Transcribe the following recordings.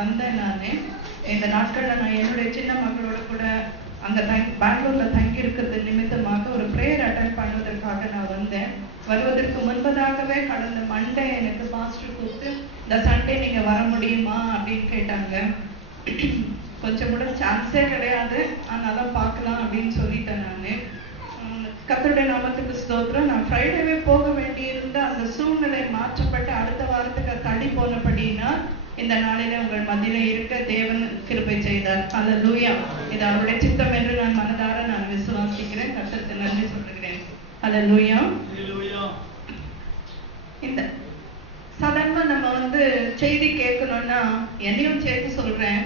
வந்தேன். நான் இந்த நாட்கள்ல நான் என்னுடைய சின்ன மகளோட கூட அங்க பெங்களூர்ல தங்கி இருக்கிறது நிமித்தமாக ஒரு பிரேயர் அட்டெண்ட் பண்ணுவதற்காக நான் வந்தேன். வருவதற்கு முன்பதாகவே கடந்த மண்டே எனக்கு பாஸ்டர் கூப்பிட்டு இந்த சண்டே நீங்க வர முடியுமா அப்படின்னு கேட்டாங்க. கொஞ்சம் கூட சான்ஸே கிடையாது, அதனால பார்க்கலாம் அப்படின்னு சொல்லிட்டேன். நான் கர்த்தருடைய நாமத்துக்கு ஸ்தோத்திரம். நான் ஃப்ரைடேவே போக வேண்டியிருந்த அந்த சூழ்நிலை மாற்றப்பட்டு அடுத்த வாரத்துக்கு தள்ளி போனபடினா இந்த நாளில உங்கள் மத்தியில இருக்க தேவன் கிருபை செய்தார். அல்லேலூயா. இது அவருடைய சித்தம் என்று நான் மனதார நான் விசுவாசிக்கிறேன். கர்த்தருக்கு நன்றி சொல்லுகிறேன். அல்லேலூயா. இந்த சாதாரணமா நம்ம செய்தி கேட்கணும்னா என்னையும் சேர்த்து சொல்றேன்,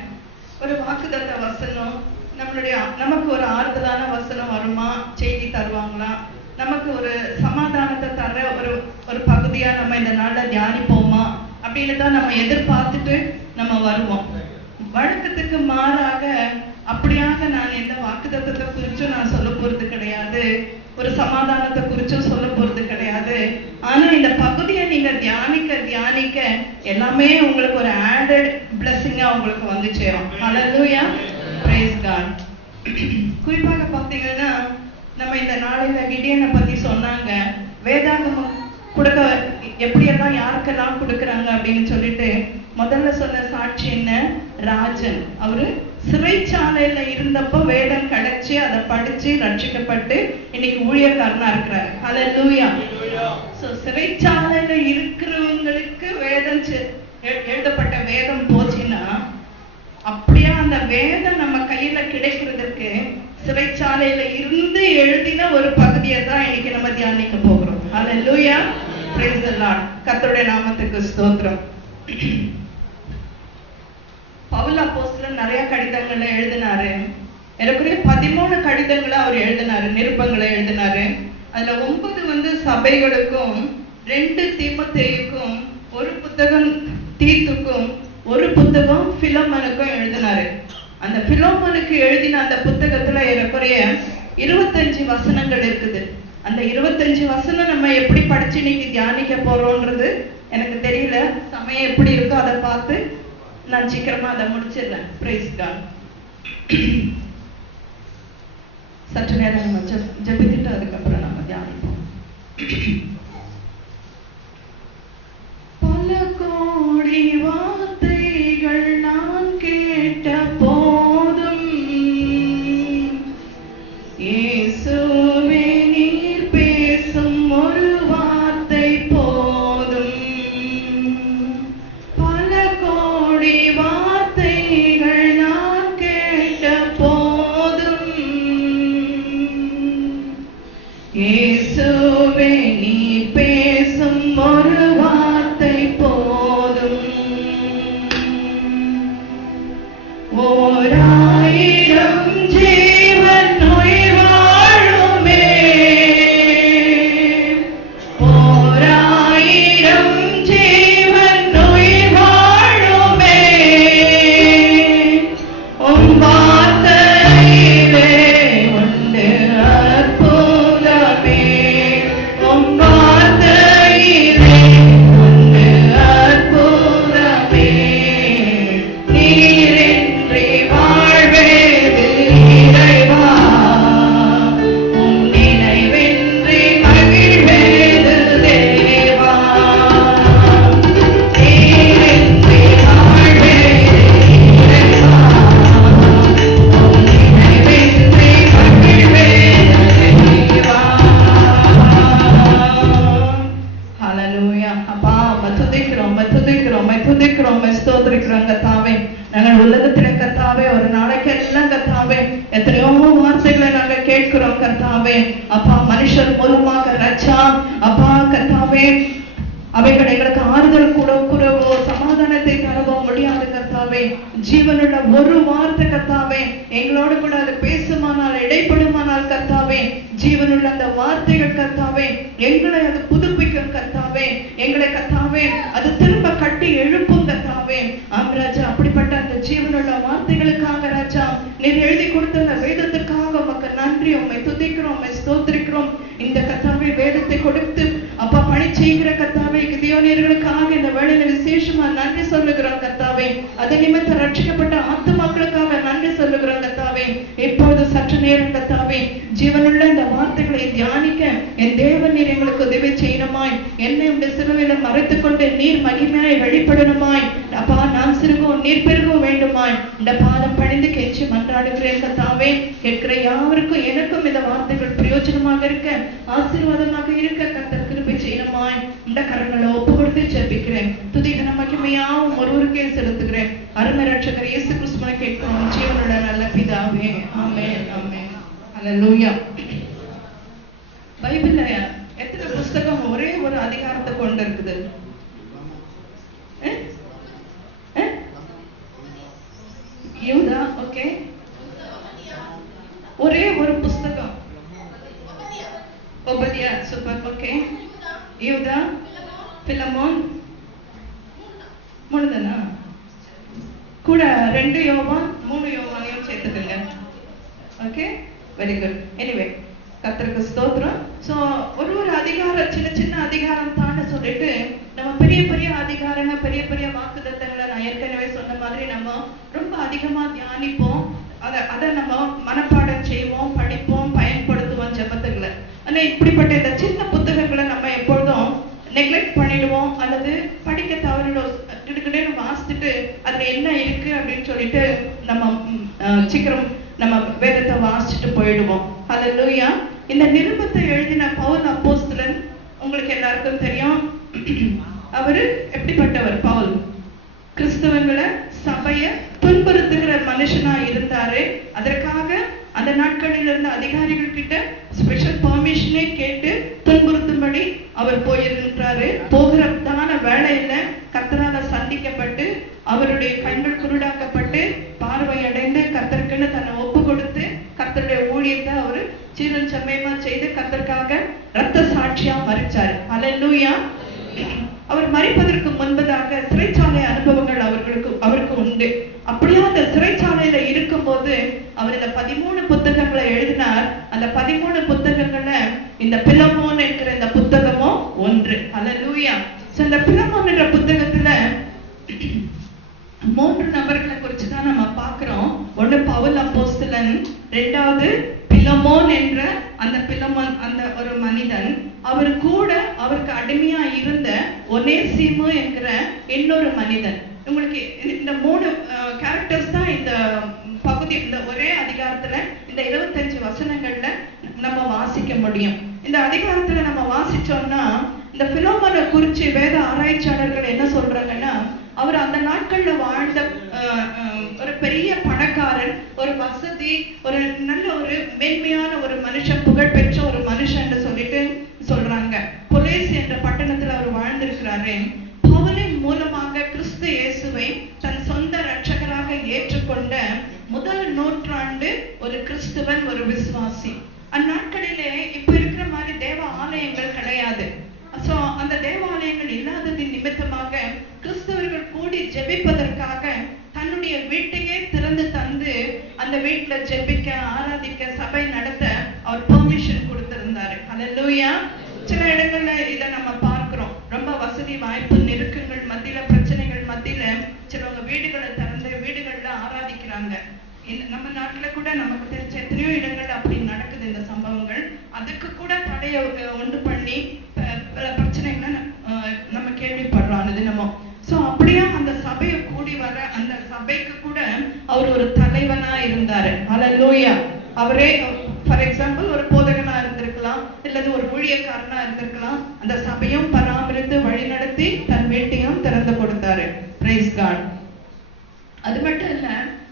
ஒரு வாக்குத்தத்த வசனம் நமக்கு ஒரு ஆறுதலான வசனம் வருமா, செய்தி தருவாங்களா, நமக்கு ஒரு சமாதானத்தை தர ஒரு பகுதியா நம்ம இந்த நாள்ல தியானிப்போமா அப்படின்னு தான் நம்ம எதிர்பார்த்துட்டு நம்ம வருவோம். வழக்கத்துக்கு மாறாக அப்படியாக நான் எந்த வாக்குத்தத்தத்தை குறிச்சும் நான் சொல்ல போறது கிடையாது, ஒரு சமாதானத்தை குறிச்சும் சொல்ல போறது கிடையாது. ஆனா இந்த பகுதியை நீங்க தியானிக்க எல்லாமே உங்களுக்கு ஒரு ஆடட் பிளெஸிங்கா உங்களுக்கு வந்து சேரும். ஹல்லேலூயா. Praise god. குறிப்பாக பார்த்தீங்கன்னா நம்ம இந்த நாளில கிடியனை பத்தி சொன்னாங்க. வேதாகமம் கொடுக்க எப்படியெல்லாம் யாருக்கெல்லாம் கொடுக்குறாங்க அப்படின்னு சொல்லிட்டு முதல்ல சொன்ன சாட்சி என்ன, ராஜன். அவரு சிறைச்சாலையில இருந்தப்போ வேதம் கிடைச்சு அதை படிச்சு ரட்சிக்கப்பட்டு இன்னைக்கு ஊழியக்காரனா இருக்கிறாரு. ஹல்லேலூயா. சோ சிறைச்சாலையில இருக்கிறவங்களுக்கு வேதம் எழுதப்பட்ட வேதம் போச்சுன்னா அப்படியே அந்த வேதம் நம்ம கையில கிடைக்கிறதுக்கு சிறைச்சாலையில இருந்து எழுதின ஒரு பகுதியை தான் இன்னைக்கு நம்ம தியானிக்க போகிறோம். ஹல்லேலூயா. Praise the lord. கர்த்தருடைய நாமத்துக்கு ஸ்தோத்திரம். பவுல் அப்போஸ்தலன் நிறைய கடிதங்களை எழுதினாரு. ஏறக்குறைய 13 கடிதங்களை அவர் எழுதினாரு, நிருபங்களை எழுதினாரு. அதுல 9 சபைகளுக்கும், 2 தீமோத்தேயுக்கும், ஒரு புத்தகம் தீத்துக்கும், ஒரு புத்தகம் பிலோமோனுக்கும் எழுதினாரு. அந்த பிலோமோனுக்கு எழுதின அந்த புத்தகத்துல ஏறக்குறைய 25 வசனங்கள் இருக்குது. அந்த 25 வசனம் நம்ம எப்படி படிச்சு இன்னைக்கு தியானிக்க போறோம்ன்றது எனக்கு தெரியல. சமயம் எப்படி இருக்கோ அதை பார்த்து நான் சீக்கிரமா அதை முடிச்சிடுறேன். Praise God. சற்று நேரம் நம்ம ஜெபித்துட்டு அதுக்கப்புறம் நம்ம தியானிப்போம். பல கோடி வார்த்தைகள் நான் கேட்ட போதும் இயேசுவே நீர் பேசும் ஒரு வார்த்தை போதும். பல கோடி வார்த்தைகள் நான் கேட்ட போதும் இயேசுவே நீர் பேசும் ஒரு வார்த்தை போதும். ஓராயிரம் ஜீவன் உயிர் வாழுமே, ஓராயிரம் ஜீவன் உயிர் வாழுமே, உம் வார்த்தையிலே உண்டு அற்புதமே, உம் வார்த்தையிலே உண்டு அற்புதமே. நீரின்றி வாழ்வேது இறைவா, உம் நினைவின்றி மகிழ்வேது தேவா. நீரின்றி வாழ்வேது இறைவா, உம் நினைவின்றி மகிழ்வேது தேவா. ஹல்லேலூயா. அப்பா துதிக்கிறோம், ஸ்தோத்திரிக்கிறோம் கர்த்தாவே. நாங்கள் உலகத்திலே கர்த்தாவே ஒரு நாளைக்கு எல்லாம் கர்த்தாவே எத்தனையோ வார்த்தைகளை நாங்கள் கேட்கிறோம் கர்த்தாவே. அப்பா மனுஷர் மூலமாக ரட்சா அப்பா கர்த்தாவே அவைகள் எங்களுக்கு ஆறுதல் கூடவோ சமாதானத்தை தரவோ முடியாது கர்த்தாவே. ஜீவனுள்ள ஒரு வார்த்தை கர்த்தாவே எங்களோடு கூட அது பேசுமானால், இடைப்படுமானால் கர்த்தாவே, ஜீவனுள்ள அந்த வார்த்தைகள் கர்த்தாவே எங்களை அது புதுப்பிக்கும் கர்த்தாவே. எங்களை கர்த்தாவே அது திரும்ப கட்டி எழுப்பும் கர்த்தாவே. ராஜா அப்படிப்பட்ட அந்த ஜீவனுள்ள வார்த்தைகளுக்காக ராஜா நீர் எழுதி கொடுத்த அந்த வேதத்திற்காக உமக்கு நன்றி. உம்மை துதிக்கிறோம், உம்மை ஸ்தோத்திரிக்கிறோம். இந்த கர்த்தாவே வேதத்தை கொடுத்து அப்பா பணி செய்கிற கர்த்தாவே கிதியோனியர்களுக்காக இந்த வேளையில விசேஷமா நன்றி சொல்லுகிறோம் கர்த்தாவே. அது நிமித்த நீர் மகிமையாய் வெளிப்படணுமாய் அப்பா நாம் சிறுகும் நீர் பெருகவும் வேண்டுமாய் இந்த பாதம் பணிந்து கெஞ்சி மன்றாடுகிறேன் கர்த்தாவே. கேட்கிற யாவருக்கும் எனக்கும் இந்த வார்த்தைகள் பிரயோஜனமாக இருக்க ஆசீர்வாதமாக இருக்க கர்த்தர் கிருபை செய்யணுமாய் இந்த கரங்களை ஒப்பு கொடுத்து ஜெபிக்கிறேன். துதி கன மகிமையாவும் ஒருவருக்கே செலுத்துகிறேன். அருமை ரட்சகர் இயேசு கிறிஸ்துவை கேட்கிறோம் ஜீவனுள்ள நல்ல பிதாவே. ஆமென் ஆமென் ஹல்லேலூயா. பைபிள்ல எத்தனை புஸ்தகம் ஒரே ஒரு அதிகாரத்தை கொண்டு இருக்குது? யூதா, ஓகே, ஒரே ஒரு புஸ்தகம். ஒபதியா, சூப்பர், ஓகே. யூதா, பிலமோன், மூணுதானா? கூட 2 யோவான் 3 யோவானையும் சேர்த்துக்கங்க. Okay, very good. எனிவே கர்த்தருக்கு ஸ்தோத்திரம். சோ ஒரு அதிகாரம் சின்ன சின்ன அதிகாரம் தான் சொல்லிட்டு நம்ம பெரிய பெரிய அதிகாரங்க பெரிய பெரிய வாக்குத்தத்தங்களை நான் ஏற்கனவே சொன்ன மாதிரி நம்ம ரொம்ப அதிகமா தியானிப்போம். அதை நம்ம மனப்பாடம் செய்வோம், படிப்போம், பயன்படுத்துவோம் ஜெபத்துகளை. ஆனா இப்படிப்பட்ட இந்த சின்ன புத்தகங்களை நம்ம எப்பொழுதும் நெக்லெக்ட் பண்ணிடுவோம் அல்லது படிக்க தவறிடுவோம். கிட்டக்கிட்டே வாசிச்சுட்டு அதுல என்ன இருக்கு அப்படின்னு சொல்லிட்டு நம்ம சீக்கிரம் நம்ம வேதத்தை வாசிச்சுட்டு போயிடுவோம். ஹல்லேலூயா. இந்த நிருபத்தை எழுதின பவுல் அப்போஸ்தலன் உங்களுக்கு எல்லாருக்கும் தெரியும். அவரு எப்படிப்பட்டவர்? பவுல் கிறிஸ்தவங்களை சபைய துன்புறுத்துகிற மனுஷனா இருந்தாரு. அதற்காக அந்த நாட்களில் இருந்த அதிகாரிகள் கிட்ட ஸ்பெஷல் பெர்மிஷனே கேட்டு துன்புறுத்தும்படி அவர் போயிருந்தாரு. போகிறதான வேலையில கர்த்தரால சந்திக்கப்பட்டு அவருடைய கண்கள் குருடாக்கப்பட்டு பார்வை அடைந்து கர்த்தருக்குன்னு தன்னை ஒப்பு கொடுத்து கர்த்தருடைய ஊழியத்தை அவரு சீரன் செம்மையமா செய்து கர்த்தருக்காக ரத்த சாட்சியா மரிச்சாரு. ஹல்லேலூயா. அவர் மரிப்பதற்கு முன்பதாக சிறைச்சாலை அனுபவங்கள் அவருக்கு உண்டு. அப்படியே அந்த சிறைச்சாலையில இருக்கும் போது அவர் இந்த 13 புத்தகங்களை எழுதினார். அந்த 13 புத்தகங்கள்ல இந்த பிலமோன் என்கிற இந்த புத்தகமும் ஒன்று. ஹல்லேலூயா. இந்த பிலமோன் என்ற புத்தகத்துல 3 நபர்களை குறிச்சுதான் நம்ம பார்க்கிறோம். ஒண்ணு பவுல் அப்போஸ்தலன், 2வது பிலமோன் என்ற அந்த பிலமோன் அந்த ஒரு மனிதன், அவர் கூட அவருக்கு அடிமையா இருந்த ஒனேசிமு என்கிற இன்னொரு மனிதன். உங்களுக்கு இந்த 3 கேரக்டர்ஸ் தான் இந்த பகுதி, இந்த ஒரே அதிகாரத்துல இந்த 25 வசனங்கள்ல நம்ம வாசிக்க முடியும். இந்த அதிகாரத்துல நம்ம வாசிச்சோம்னா இந்த பிலமோனை குறிச்சு வேத ஆராய்ச்சியாளர்கள் என்ன சொல்றாங்கன்னா, அவர் அந்த நாட்கள்ல வாழ்ந்த ஒரு பெரிய பணக்காரன், ஒரு வசதி, ஒரு நல்ல ஒரு மேன்மையான ஒரு மனுஷன், புகழ்பெற்ற ஒரு மனுஷன் சொல்லிட்டு சொல்றாங்க. கொலேசி என்ற பட்டணத்துல அவர் வாழ்ந்திருக்கிறாரு. பவுலின் மூலமாக கிறிஸ்து இயேசுவை தன் சொந்த ரட்சகராக ஏற்றுக்கொண்ட முதல் நூற்றாண்டு ஒரு கிறிஸ்துவன், ஒரு விசுவாசி. அந்நாட்களிலே இப்ப இருக்கிற மாதிரி தேவ ஆலயங்கள் கிடையாது. சோ அந்த தேவாலயங்கள் இல்லாததின் நிமித்தமாக கிறிஸ்தவர்கள் கூடி ஜெபிப்பதற்காக தன்னுடைய வீட்டையே திறந்து தந்து அந்த வீட்டுல ஜெபிக்க, ஆராதிக்க, சபை நடத்த அவர் பெர்மிஷன் கொடுத்திருந்தாரு. ஹல்லேலூயா. சில இடங்கள்ல இதை நம்ம பார்க்கிறோம். ரொம்ப வசதி வாய்ப்பு நெருக்கங்கள் மத்தியில, பிரச்சனைகள் மத்தியில சிலவங்க வீடுகளை திறந்து வீடுகள்ல ஆராதிக்கிறாங்க. நம்ம நாட்டுல கூட நமக்கு தெரிஞ்ச எத்தனையோ இடங்கள் அப்படி நடக்குது இந்த சம்பவங்கள். அதுக்கு கூட தடையை உண்டு பண்ணி பிரச்சனைகளை நம்ம கேள்விப்படுறோம் தினமும். சோ அப்படியே அந்த சபையை கூடி வர அந்த சபைக்கு கூட அவர் ஒரு தலைவனா இருந்தாரு. ஹல்லேலூயா. அவரே ஃபார் எக்ஸாம்பிள் ஒரு போதகனா இருந்திருக்கலாம், இல்லது ஒரு ஊழியக்காரனா இருந்திருக்கலாம். அந்த சபையும் பராமரித்து வழி நடத்தி தன் வீட்டையும் திறந்து கொடுத்தாரு. Praise God. அது மட்டும் இல்ல,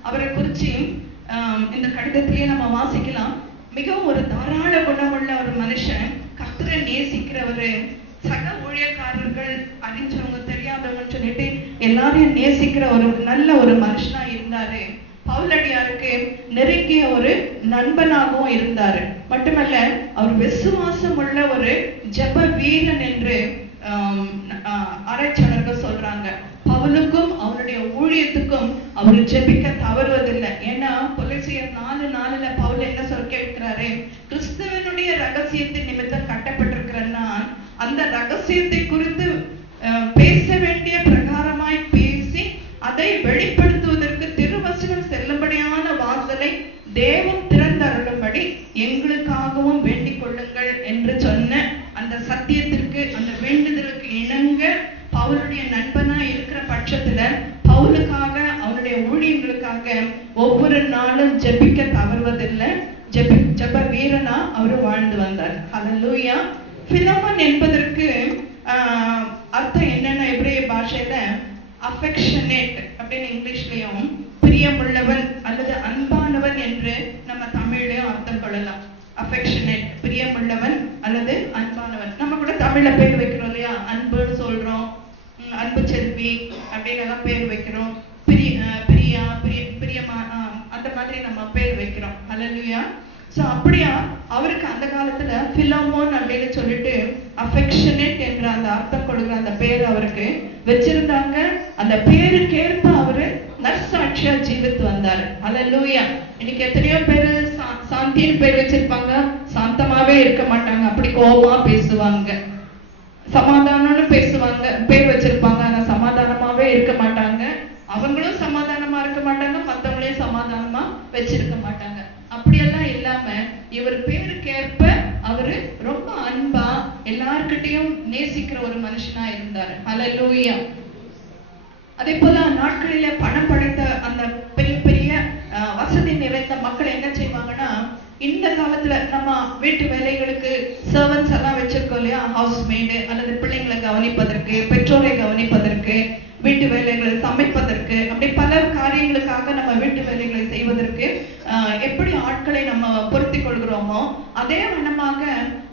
அவரை குறிச்சு இந்த கடிதத்திலேயே நம்ம வாசிக்கலாம். மிகவும் ஒரு தாராள குணமுள்ள ஒரு மனுஷன், கர்த்தரை நேசிக்கிறவரு, சக ஊழியக்காரர்கள் அறிஞ்சவங்க தெரியாதவங்கன்னு சொல்லிட்டு எல்லாரையும் நேசிக்கிற ஒரு நல்ல ஒரு மனுஷனா இருந்தாரு. பவுலடியாருக்கு நெருங்கிய ஒரு நண்பனாகவும் இருந்தாரு. மட்டுமல்ல, அவர் விசுவாசம் உள்ள ஒரு ஜெப வீரன் என்று ஆராய்ச்சியாளர்கள் சொல்றாங்க. பவுலுக்கும் அவருடைய ஊழியத்துக்கும் அவர் ஜெபிக்க தவறுவதில்லை. ஏன்னா கொலோசியர் 4:4 பவுல் என்ன கேட்கிறாரு, கிறிஸ்துவனுடைய ரகசியத்தின் நிமித்தம் கட்டப்பட்டிருக்கிற நான் அந்த ரகசியத்தை குறித்து பேச வேண்டிய பிரகாரமாய் பேசி அதை வெளிப்படுத்துவதற்கு திருவசனம் செல்லும்படியான வாசலை தேவன் திறந்தருளும்படி எங்களுக்காகவும் வேண்டிக் கொள்ளுங்கள் என்று சொன்ன அந்த சத்தியத்திற்கு, அந்த வேண்டுதலுக்கு இணங்க பவுலுடைய ஹல்லேலூயா. பிலோமோன் என்பதற்கு அர்த்தம் என்னன்னா எபிரேய பாஷையில அஃபெக்ஷனேட் அப்படின்னு இங்கிலீஷ்லயும் பிரியமுள்ளவன் அல்லது அன்பானவன் என்று நம்ம தமிழ்லயும் அர்த்தம் கொள்ளலாம். அஃபெக்ஷனேட் பிரியமுள்ளவன் அல்லது அன்பானவன். நம்ம கூட தமிழ்ல பேர் வைக்கிறோம் இல்லையா, அன்புன்னு சொல்றோம், அன்பு செல்வி அப்படின்னு எல்லாம் பேர் வைக்கிறோம், பிரியா பிரியமா அந்த மாதிரி நம்ம பேர் வைக்கிறோம். ஹல்லேலூயா. சோ அப்படியா அவருக்கு அந்த காலத்துல பிலோமோன் அப்படின்னு சொல்லிட்டு அஃபெக்ஷனேட் என்ற அந்த அர்த்தம் கொடுக்குற அந்த பேர் அவருக்கு வச்சிருந்தாங்க. அந்த பேருக்கேற்ப அவரு நற்சாட்சியா ஜீவித்து வந்தாரு. ஹல்லேலூயா. இன்னைக்கு எத்தனையோ பேரு சாந்தின்னு பேர் வச்சிருப்பாங்க, சாந்தமாவே இருக்க மாட்டாங்க, அப்படி கோபமா பேசுவாங்க. சமாதானம்னு பேசுவாங்க, பேர் வச்சிருப்பாங்க, ஆனா சமாதானமாவே இருக்க மாட்டாங்க. அவங்களும் சமாதானமா இருக்க மாட்டாங்க, மத்தவங்களையும் சமாதானமா வச்சிருக்க மாட்டாங்க. அப்படியெல்லாம் இல்லாம இவர் பேருக்கேற்ப அவரு ரொம்ப அன்பா எல்லார்கிட்டையும் நேசிக்கிற ஒரு மனுஷனா இருந்தாரு. ஹல்லேலூயா. அதே போல நாட்களில பணம் படைத்த அந்த பெரிய பெரிய வசதி நிறைந்த மக்கள் என்ன செய்வாங்கன்னா, இந்த காலத்துல நம்ம வீட்டு வேலைகளுக்கு சர்வன்ஸ் எல்லாம் வச்சிருக்கோம் இல்லையா, ஹவுஸ் மேடு அல்லது பிள்ளைங்களை கவனிப்பதற்கு, பெற்றோரை கவனிப்பதற்கு, வீட்டு வேலைகளை சமைப்பதற்கு, அப்படி பல காரியங்களுக்காக நம்ம வீட்டு வேலைகளை செய்வதற்கு எப்படி ஆட்களை நம்ம பொருத்தி கொள்கிறோமோ அதே வண்ணமாக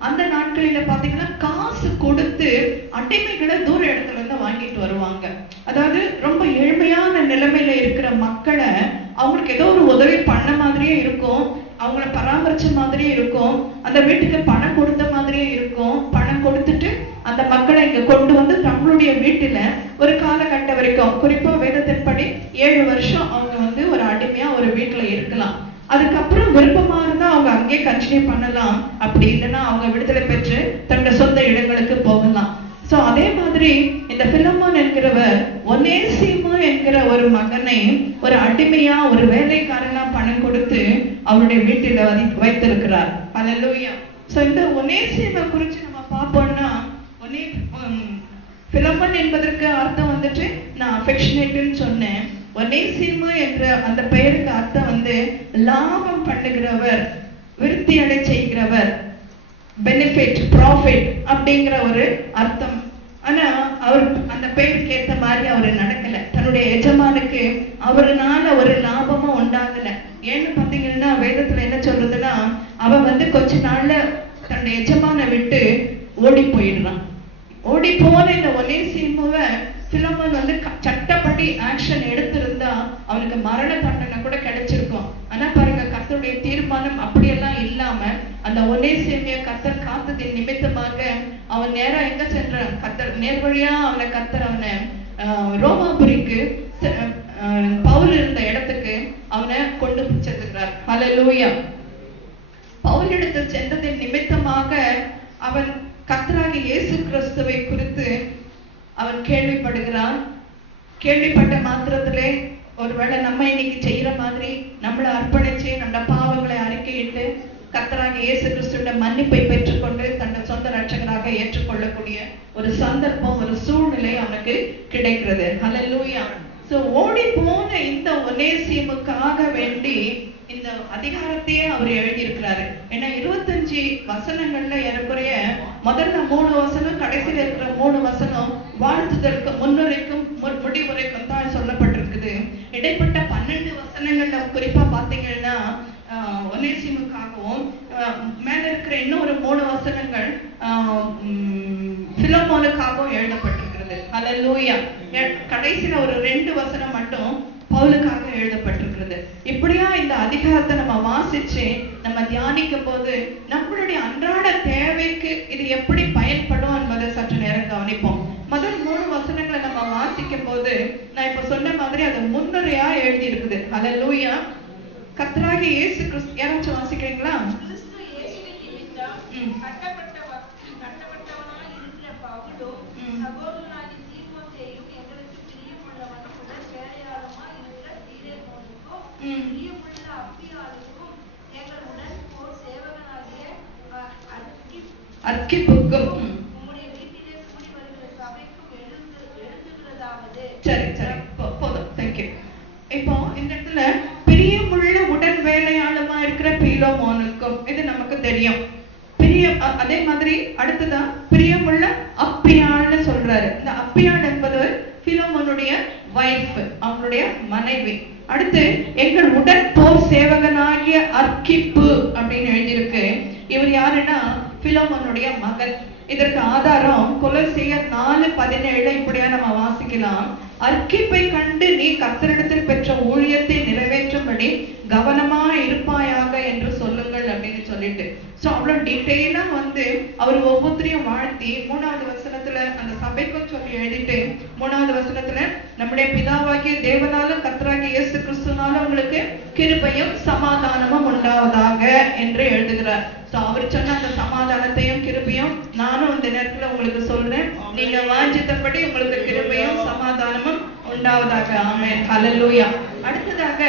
அந்த நாட்களில பாத்தீங்கன்னா காசு கொடுத்து அடிமைகளை தூர இடத்துல இருந்து வாங்கிட்டு வருவாங்க. அதாவது ரொம்ப ஏழ்மையான நிலைமையில இருக்கிற மக்களை அவங்களுக்கு ஏதோ ஒரு உதவி பண்ண மாதிரியே இருக்கும், அவங்கள பராமரிச்ச மாதிரியே இருக்கும், அந்த வீட்டுக்கு பணம் கொடுத்த மாதிரியே இருக்கும். பணம் கொடுத்துட்டு அந்த மக்களை இங்க கொண்டு வந்து தங்களுடைய வீட்டுல ஒரு காலகட்டம் வரைக்கும், குறிப்பா வேதத்தின்படி 7 வருஷம் அவங்க வந்து ஒரு அடிமையா ஒரு வீட்டுல இருக்கலாம். அதுக்கப்புறம் விருப்பமா இருந்தா அவங்க அங்கேயே கண்டினியூ பண்ணலாம், அப்படி இல்லைன்னா அவங்க விடுதலை பெற்று தன்னோட சொந்த இடங்களுக்கு போகலாம். சோ அதே மாதிரி இந்த பிலோமோன் என்கிறவர் ஒனேசிமு என்கிற ஒரு மகனை ஒரு அடிமையா ஒரு வேலைக்காரனா பணம் கொடுத்து அவருடைய வீட்டில வைத்திருக்கிறார். ஹல்லேலூயா. சோ இந்த ஒனேசிமை குறிச்சு நம்ம பார்ப்போம்னா, பிலோமோன் என்பதற்கு அர்த்தம் வந்துட்டு நான் அஃபெக்ஷனேட்னு சொன்னேன். ஒனேசிமு என்ற அந்த பெயருக்கு அர்த்தம் வந்து லாபம் பண்ணுகிறவர், விருத்தி அடை செய்கிறவர், பெனிஃபிட், ப்ராஃபிட் அப்படிங்கிற ஒரு அர்த்தம். ஆனா அவர் அந்த பெயருக்கு ஏற்ற மாதிரி அவரு நடக்கல. தன்னுடைய எஜமானுக்கு அவருனால ஒரு லாபமும் உண்டாகல. ஏன்னு பாத்தீங்கன்னா வேதத்துல என்ன சொல்றதுன்னா, அவன் வந்து கொஞ்ச நாள்ல தன்னுடைய எஜமான விட்டு ஓடி போயிடுறான். ஓடி போன இந்த ஒனேசிமுவை பிலோமோன் வந்து சட்டப்படி ஆக்ஷன் எடுத்திருந்தா அவனுக்கு மரண தண்டனை கூட கிடைச்சிருக்கும். ஆனா பாருங்க, கர்த்தருடைய தீர்மானம் அப்படியெல்லாம் இல்லாம அந்த ஒனேசிமுவை கர்த்தர் காத்ததின் நிமித்தமாக அவன் நேரா எங்க சென்றான், கர்த்தர் நேர்வழியா அவனை ரோமாபுரிக்கு பவுல் இருந்த இடத்துக்கு அவனை கொண்டு சென்றார். ஹல்லேலூயா. பவுல் இடத்தில் சென்றதின் நிமித்தமாக அவன் கர்த்தராகிய இயேசு கிறிஸ்துவை குறித்து அவன் கேள்விப்படுகிறான். கேள்விப்பட்ட மாத்திரத்திலே ஒருவேளை நம்ம இன்னைக்கு செய்யற மாதிரி நம்மளை அர்ப்பணிச்சு நம்ம பாவங்களை அறிக்கையிட்டு கர்த்தராகிய இயேசு கிறிஸ்துவோட மன்னிப்பை பெற்றுக்கொண்டு தன்னை சொந்த ரட்சகராக ஏற்றுக்கொள்ளக்கூடிய ஒரு சந்தர்ப்பம், ஒரு சூழ்நிலை அவனுக்கு கிடைக்கிறது. ஹல்லேலூயா. சோ ஓடி போன இந்த ஒனேசிமுக்காக வேண்டி இந்த அதிகாரத்தையே அவர் எழுதியிருக்கிறாரு. ஏன்னா 25 வசனங்கள்ல ஏறக்குறைய முதல்ல 3 வசனம், கடைசியில இருக்கிற 3 வசனம் வாழ்த்துதற்கு முன்னுரைக்கும் முடிவுரைக்கும் தான் சொல்லப்பட்டிருக்குது. இடைப்பட்ட 12 வசனங்கள்ல குறிப்பா பாத்தீங்கன்னா ஒனேசிமுக்காகவும், மேல இருக்கிற இன்னொரு 3 வசனங்கள் பிலோமோனுக்காகவும் எழுதப்பட்டிருக்கிறது. ஹல்லேலூயா. கடைசியில ஒரு 2 வசனம் மட்டும் பவுலுக்காக எழுதப்பட்டிருக்கிறது. இப்படியா இந்த அதிகாரத்தை நம்ம வாசிச்சு நம்ம தியானிக்கும் போது நம்மளுடைய அன்றாட தேவைக்கு இது எப்படி பயன்படும் என்பதை சற்று நேரம் கவனிப்போம். முதல் 3 வசனங்களை நம்ம வாசிக்கும் போது நான் இப்ப சொன்ன மாதிரி அது முன்னுரையா எழுதி இருக்குது. ஹல்லேலூயா. கர்த்தராகிய இயேசு கிறிஸ்து, யாராச்சும் வாசிக்கிறீங்களா? அர்க்கிப்புக்கும் சரி சரி போதும். தேங்க்யூ. இப்போ இந்த இடத்துல பிரியமுள்ள உடன் வேலையாளுமா இருக்கிற பிலோமோனுக்கும் இது நமக்கு தெரியும். அதே மாதிரி அடுத்ததா பிரியமுள்ள அப்பியாள்னு சொல்றாரு. இந்த அப்பியாள் என்பது பிலோமோனுடைய வைஃப், அவனுடைய மனைவி. அடுத்து எங்கள் உடன் போர் சேவகனாகிய அர்க்கிப்பு அப்படின்னு எழுதியிருக்கு. இவர் யாருன்னா பிலோமோனுடைய மகன். இதற்கு ஆதாரம் கொலோசியர் 4:17 இப்படியா நம்ம வாசிக்கலாம். அர்க்கிப்பை கண்டு நீ கர்த்தரிடத்தில் பெற்ற ஊழியத்தை நிறைவேற்றும்படி கவனமா இருப்பாயாக என்று சொல்லுங்கள் அப்படின்னு சொல்லிட்டு. சோ அவ்வளவு டீட்டெயிலா அவர் ஒவ்வொருத்தரையும் வாழ்த்தி 3வது வசனத்துல அந்த சபைக்கும் சொல்லி எழுதிட்டு 3வது வசனத்துல நம்முடைய பிதாவாகிய தேவனாலும் கர்த்தராகிய இயேசு கிறிஸ்துவினாலும் உங்களுக்கு கிருபையும் சமாதானமும் உண்டாவதாக என்று எழுதுகிறார். சோ அவர் சொன்ன அந்த சமாதானத்தையும் கிருபையும் நானும் இந்த நேரத்துல உங்களுக்கு சொல்றேன். நீங்க வாஞ்சித்தபடி உங்களுக்கு கிருபையும் சமாதானமும் உண்டாவதாக. ஆமென், ஹல்லேலூயா. அடுத்ததாக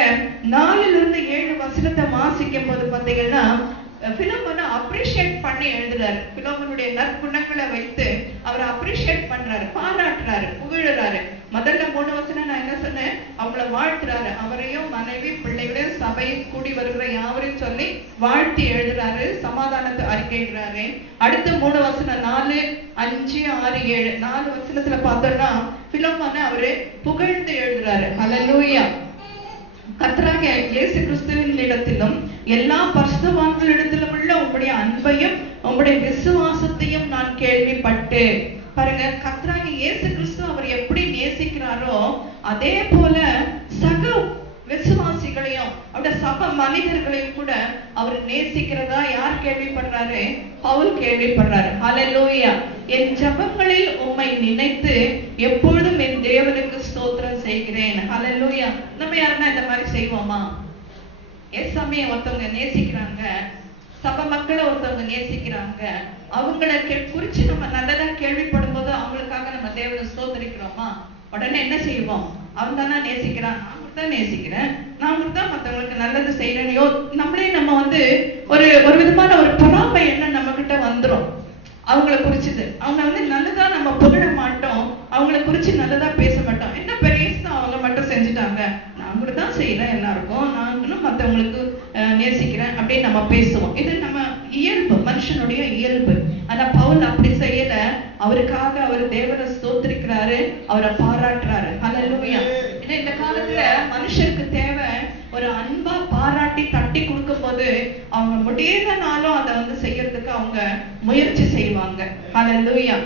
4-7 வசனத்தை வாசிக்கும் போது பாத்தீங்கன்னா பிலோமோனை அப்ரிஷியேட் பண்ணி எழுதுறாரு. பிலோமோனுடைய நற்குணங்களை வைத்து அவரை அப்ரிஷியேட் பண்றாரு, பாராட்டுறாரு, புகழறாரு. முதல்ல 3 வசனம் நான் என்ன சொன்னேன், அவங்கள வாழ்த்துறாரு. அவரையும் மனைவி பிள்ளைகளையும் சபையும் கூடி வருகிற யாவரையும் சொல்லி வாழ்த்தி எழுதுறாரு, சமாதானத்தை அறிக்கைகிறாரு. அடுத்த 3 வசனம் 4, 5, 6, 7 4 வசனத்துல பார்த்தோம்னா பிலோமோனை அவரு புகழ்ந்து எழுதுறாரு. ஹல்லேலூயா. கர்த்தராகிய இயேசு கிறிஸ்துவின் இடத்திலும் எல்லா பரிசுத்தவான்களிடத்திலும் உள்ள உம்முடைய அன்பையும் உம்முடைய விசுவாசத்தையும் நான் கேள்விப்பட்டு. பாருங்க, கர்த்தராகிய இயேசு கிறிஸ்து அவர் எப்படி நேசிக்கிறாரோ அதே போல சக விசுவாசிகளையும் அவருடைய சபை மனிதர்களையும் கூட அவர் நேசிக்கிறதா யார் கேள்விப்படுறாரு? பவுல் கேள்விப்படுறாரு. ஹல்லேலூயா. என் ஜெபங்களில் உம்மை நினைத்து எப்பொழுதும் என் தேவனுக்கு ஸ்தோத்திரம் செய்கிறேன். ஹல்லேலூயா. நம்ம யாருன்னா இந்த மாதிரி செய்வோமா? ஏசாமியை ஒருத்தவங்க நேசிக்கிறாங்க, சபை மக்களை ஒருத்தவங்க நேசிக்கிறாங்க, அவங்களை குறிச்சு நம்ம நல்லதா கேள்விப்படும் போது அவங்களுக்காக நம்ம தேவனை ஸ்தோத்திரிக்கிறோமா? உடனே என்ன செய்வோம்? அவன் தானே நேசிக்கிறான், நான் தான் நேசிக்கிறேன், நான் தான் மற்றவங்களுக்கு நல்லது செய்யறேனையோ நம்மளே நம்ம ஒரு விதமான ஒரு பொறாமை எண்ணம் நம்ம கிட்ட வந்துரும். அவங்கள குறிச்சது அவங்க நல்லதா நம்ம புகழ மாட்டோம், அவங்கள குறிச்சு நல்லதா பேச மாட்டோம். என்ன பெரியசா அவங்க மட்டும் செஞ்சுட்டாங்க, நான் கூட தான் செய்யறேன், எல்லாருக்கும் நாங்களும் மற்றவங்களுக்கு நேசிக்கிறேன் அப்படின்னு நம்ம பேசுவோம். இது நம்ம இயல்பு, மனுஷனுடைய இயல்பு. ஆனா பவுல் அப்படி செய்யல. அவருக்காக அவர் தேவனை ஸ்தோத்திரிக்கிறாரு, அவரை பாராட்டுறாரு. ஹல்லேலூயா. இந்த காலத்துல மனுஷருக்கு தேவை ஒரு அன்பா பாராட்டி தட்டி கொடுக்கும் போது அவங்க முடியலனாலும் அதை செய்யறதுக்கு அவங்க முயற்சி செய்வாங்க. ஹல்லேலூயா.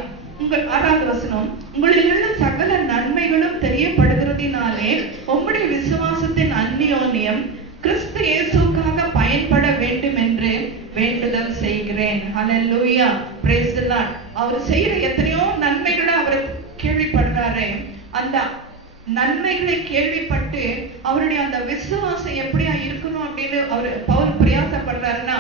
உங்கள் 6வது வசனம், உங்களில் உள்ள சகல நன்மைகளும் தெரியப்படுகிறதினாலே உம்முடைய விசுவாசத்தின் அந்நியோன்யம் கிறிஸ்து இயேசுவுக்காக பயன்பட வேண்டும் என்று வேண்டுதல் செய்கிறேன். ஹல்லேலூயா. Praise the Lord. அவர் செய்யற எத்தனையோ நன்மைகளை அவர் கேள்விப்படுறாரு. அந்த நன்மைகளை கேள்விப்பட்டு அவருடைய அந்த விசுவாசம் எப்படியா இருக்கணும் அப்படின்னு பவுல் பிரயாசப்படுறாருன்னா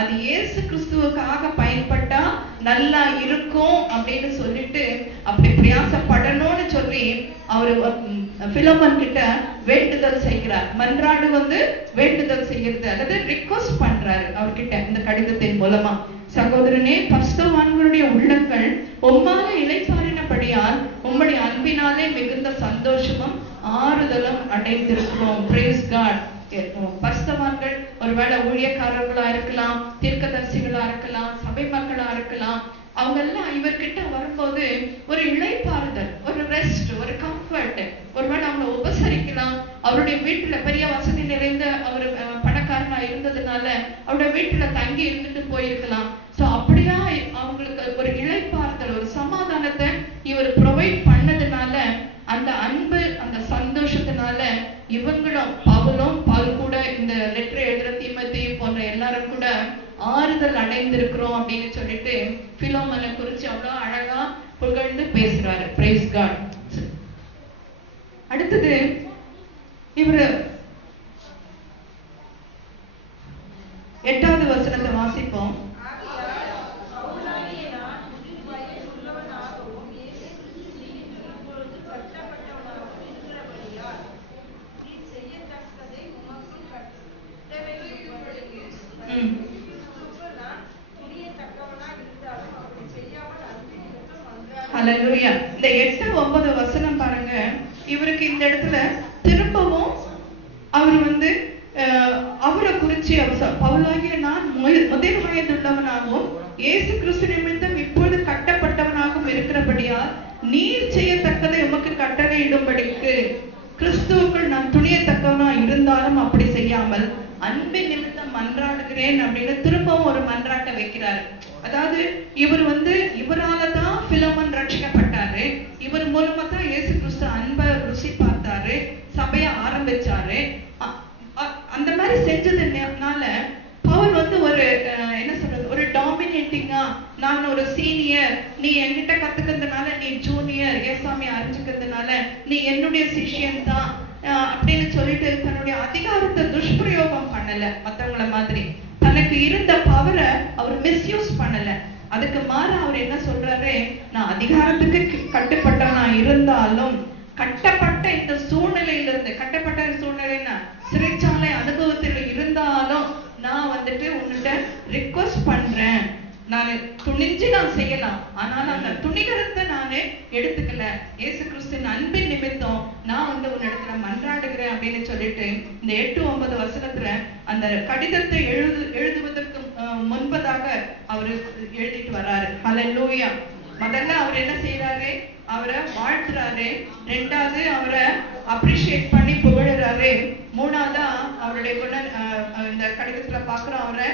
அது இயேசு கிறிஸ்துவுக்காக பயன்பட்டா நல்லா இருக்கும் அப்படின்னு சொல்லிட்டு அப்படி பிரயாசப்படணும்னு சொல்லி அவரு பிலோமோன் கிட்ட வேண்டுதல் செய்கிறார். மன்றாடு வேண்டுதல் செய்கிறது, அதாவது ரிக்வெஸ்ட் பண்றாரு அவர்கிட்ட இந்த கடிதத்தின் மூலமா. சகோதரனே, பரிசுத்தவான்களுடைய உள்ளங்கள் உம்மால இளைப்பாறினபடியால் உம்முடைய அன்பினாலே மிகுந்த சந்தோஷமும் ஆறுதலும் அடைந்திருக்கிறோம். Price God. பரிசுத்தவான்கள் ஒருவேளை ஊழியக்காரர்களா இருக்கலாம், தீர்க்கதரிசிகளா இருக்கலாம், சபை மக்களா இருக்கலாம். அவங்க எல்லாம் இவர்கிட்ட வரும்போது ஒரு இளைப்பாறுதல், ஒரு ரெஸ்ட், ஒரு கம்ஃபர்ட். ஒருவேளை அவங்களை உபசரிக்கலாம். அவருடைய வீட்டுல பெரிய வசதி நிறைந்த அவர் பணக்காரனா இருந்ததுனால அவருடைய வீட்டுல தங்கி இருந்துட்டு போயிருக்கலாம். சோ அப்படியா அவங்களுக்கு ஒரு இளைப்பாறுதல், ஒரு சமாதானத்தை இவர் ப்ரொவைட் பண்ணதுனால அந்த அன்பு, அந்த சந்தோஷத்தினால இவங்களும் பவுல் கூட இந்த லெட்டர் எழுதுற தீமோத்தேயு போன்ற எல்லாரும் கூட ஆறுதல் அடைந்திருக்கிறோம் அப்படின்னு சொல்லிட்டு பிலோமோனை குறிச்சு அவ்வளவு அழகா புகழ்ந்து பேசுறாரு. Praise God. அடுத்தது இவரு 8வது வசனத்தை வாசிப்போம். ஹல்லேலூயா. இந்த 8, 9 வசனம் பாருங்க. இவருக்கு இந்த இடத்துல திரும்பவும் அவர் அவரை குறிச்சு பவுலாகிய நான் முதல் வயதுள்ளவனாகவும் இயேசு கிறிஸ்து நிமித்தம் நீர் செய்யத்தக்கதை உமக்கு கட்டளையிடும்படிக்கு கிறிஸ்துவுக்குள் நான் துணியத்தக்கவனா இருந்தாலும் அப்படி செய்யாமல் அன்பின் நிமித்தம் மன்றாடுகிறேன் அப்படின்னு திரும்பவும் ஒரு மன்றாட்டை வைக்கிறாரு. அதாவது இவரால தான் பிலமோன் ரட்சிக்கப்பட்டாரு, இவர் மூலமா தான் இயேசு கிறிஸ்து அன்பை ருசி பார்த்தாரு, சபைய ஆரம்பிச்சாரு. அந்த மாதிரி செஞ்சதுனால பவுல் ஒரு என்ன சொல்றது, ஒரு டாமினேட்டிங்கா, நான் ஒரு சீனியர், நீ என்கிட்ட கத்துக்கிறதுனால நீ ஜூனியர், ஏசாமி அறிஞ்சுக்கிறதுனால நீ என்னுடைய சிஷ்யன் தான் அப்படின்னு சொல்லிட்டு தன்னுடைய அதிகாரத்தை துஷ்பிரயோகம் பண்ணல. மத்தவங்கள மாதிரி தனக்கு இருந்த பவரை அவர் மிஸ்யூஸ் பண்ணல. அதுக்கு மாற அவர் என்ன சொல்றாரு, நான் அதிகாரத்துக்கு கட்டுப்பட்டவனா இருந்தாலும் கட்டப்பட்ட இந்த சூழ்நிலையிலிருந்து, கட்டப்பட்ட சூழ்நிலைன்னா சிறைச்சாலை அனுபவத்தில் இருந்தாலும் நான் உன்னிட்ட ரிக்வெஸ்ட் பண்றேன், நான் துணிஞ்சு நான் செய்யலாம், ஆனால் அந்த துணிகரத்தை நானே எடுத்துக்கல, இயேசு கிறிஸ்துவின் அன்பின் நிமித்தம் நான் உன்னிடத்துல மன்றாடுகிறேன் அப்படின்னு சொல்லிட்டு இந்த 8-9 வசனத்துல அந்த கடிதத்தை எழுதுவதற்கு முன்பதாக அவரு எழுதிட்டு வர்றாரு. ஹல்லேலூயா. முதல்ல அவர் என்ன செய்யறாரு, அவரை வாழ்த்துறாரு. ரெண்டாவது அவரை அப்ரிஷியேட் பண்ணி புகழறாரு. மூணாவதா அவருடைய இந்த கடிதத்துல பாக்குறோம், அவரை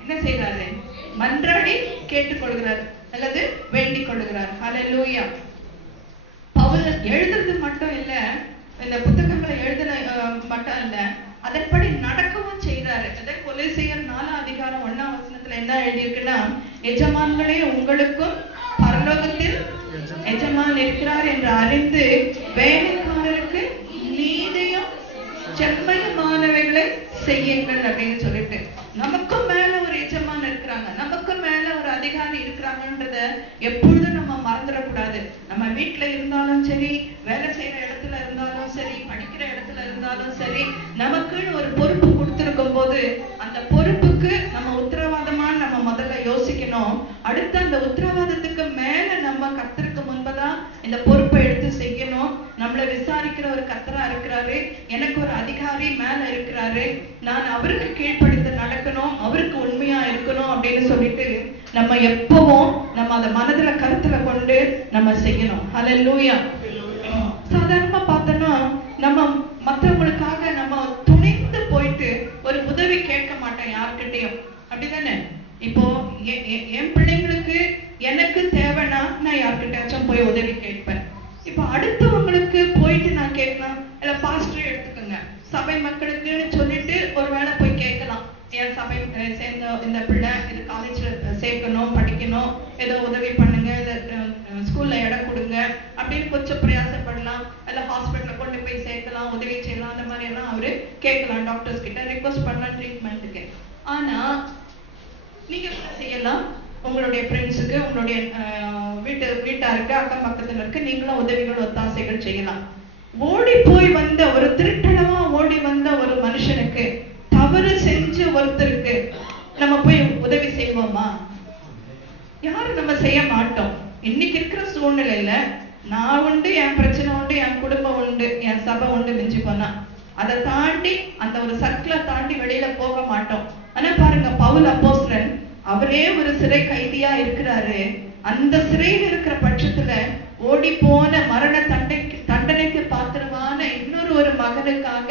என்ன செய்யறாரு, மன்றாடி கேட்டுக்கொள்கிறார் அல்லது வேண்டிக் கொள்கிறார். ஹல்லேலூயா. பவுல் எழுதுறது மட்டும் இல்ல, இந்த புத்தகங்களை எழுதுன மட்டும் இல்ல, அதன்படி நடக்கவும் செய்யறாரு. கொலோசியர் 4:1 என்ன எழுதியிருக்குன்னா, எஜமான்களே உங்களுக்கும் பரலோகத்தில் எஜமான் இருக்கிறார் என்று அறிந்து வேலைக்காரருக்கு நீதியும் செம்மையுமானவைகளை செய்யுங்கள் அப்படின்னு சொல்லிட்டு, நமக்கும் மேல ஒரு எஜமான் இருக்கிறாங்க, நமக்கு மேல ஒரு அதிகாரி இருக்கிறாங்கன்றத எப்பொழுதும் நம்ம மறந்துடக்கூடாது. நம்ம வீட்டுல இருந்தாலும் சரி, வேலை செய்யற இடத்துல இருந்தாலும் சரி, படிக்கிற இடத்துல இருந்தாலும் சரி, நமக்குன்னு ஒரு பொறுப்பு கொடுத்திருக்கும் போது அந்த பொறுப்புக்கு நம்ம உத்தரவாதமா நம்ம முதல்ல யோசிக்கணும். அடுத்து அந்த உத்தரவாதத்துக்கு மேல நம்ம கர்த்தருக்கு முன்பதான் இந்த பொறுப்பை எடுத்து செய்யணும். நம்மளை விசாரிக்கிற ஒரு கர்த்தரா இருக்கிறாரு, எனக்கு ஒரு அதிகாரி மேல இருக்கிறாரு, நான் அவருக்கு கீழ்ப்படிந்து நடக்கணும், அவருக்கு உண்மையா இருக்கணும் அப்படின்னு சொல்லிட்டு நம்ம எப்பவும் நம்ம அதை மனதுல கருத்துல கொண்டு நம்ம செய்யணும். ஹல்லேலூயா. சாதாரணமா பார்த்தோம்னா நம்ம மற்றவங்களுக்காக நம்ம துணிந்து போயிட்டு ஒரு உதவி கேட்க மாட்டோம் யார்கிட்டையும், அப்படிதானே? இப்போ என் பிள்ளைங்களுக்கு எனக்கு தேவைன்னா நான் யார்கிட்டயாச்சும் போய் உதவி கேட்பேன். இப்போ அடுத்தவங்களுக்கு போயிட்டு நான் கேட்கலாம், இல்ல பாஸ்டர் எடுத்துக்கோங்க, சபை மக்களுக்குன்னு சொல்லிட்டு ஒரு வேளை போய் கேட்கலாம், என் சபை சேர்ந்த இந்த பிள்ளை இது காலேஜ்ல சேர்க்கணும், படிக்கணும், ஏதோ உதவி பண்ணுங்க, ஸ்கூல்ல இடம் கொடுங்க அப்படின்னு கொஞ்சம் பிரயாசப்படலாம். இல்ல ஹாஸ்பிட்டல்ல கொண்டு போய் சேர்க்கலாம், உதவி செய்யலாம், அந்த மாதிரி எல்லாம் அவரு கேட்கலாம், டாக்டர்ஸ் கிட்ட ரிக்வெஸ்ட் பண்ணலாம் ட்ரீட்மெண்ட்டுக்கு. ஆனா நீங்க செய்யலாம், உங்களுடைய ஃப்ரெண்ட்ஸுக்கு, உங்களுடைய வீட்டாருக்கு, அக்கம் பக்கத்துல இருக்கு, நீங்களும் உதவிகள் ஒத்தாசைகள் செய்யலாம். ஓடி போய் வந்த ஒரு திருட்டளவா ஓடி வந்த ஒரு மனுஷனுக்கு, தவறு செஞ்ச ஒருத்தருக்கு நம்ம போய் உதவி செய்வோமா? யாரும் நம்ம செய்ய மாட்டோம். இன்னைக்கு இருக்கிற சூழ்நிலையில நான் உண்டு, என் பிரச்சனை உண்டு, என் குடும்பம் உண்டு, என் சபை உண்டு, மிஞ்சி போனா அதை தாண்டி அந்த ஒரு சர்க்கிளை தாண்டி வெளியில போக மாட்டோம். ஆனா பாருங்க, பவுல் அப்போஸ்தலன் அவரே ஒரு சிறை கைதியா இருக்கிறாரு. அந்த சிறையில் இருக்கிற பட்சத்துல ஓடி போன மரண தண்டனைக்கு பாத்திரமான இன்னொரு ஒரு மகனுக்காக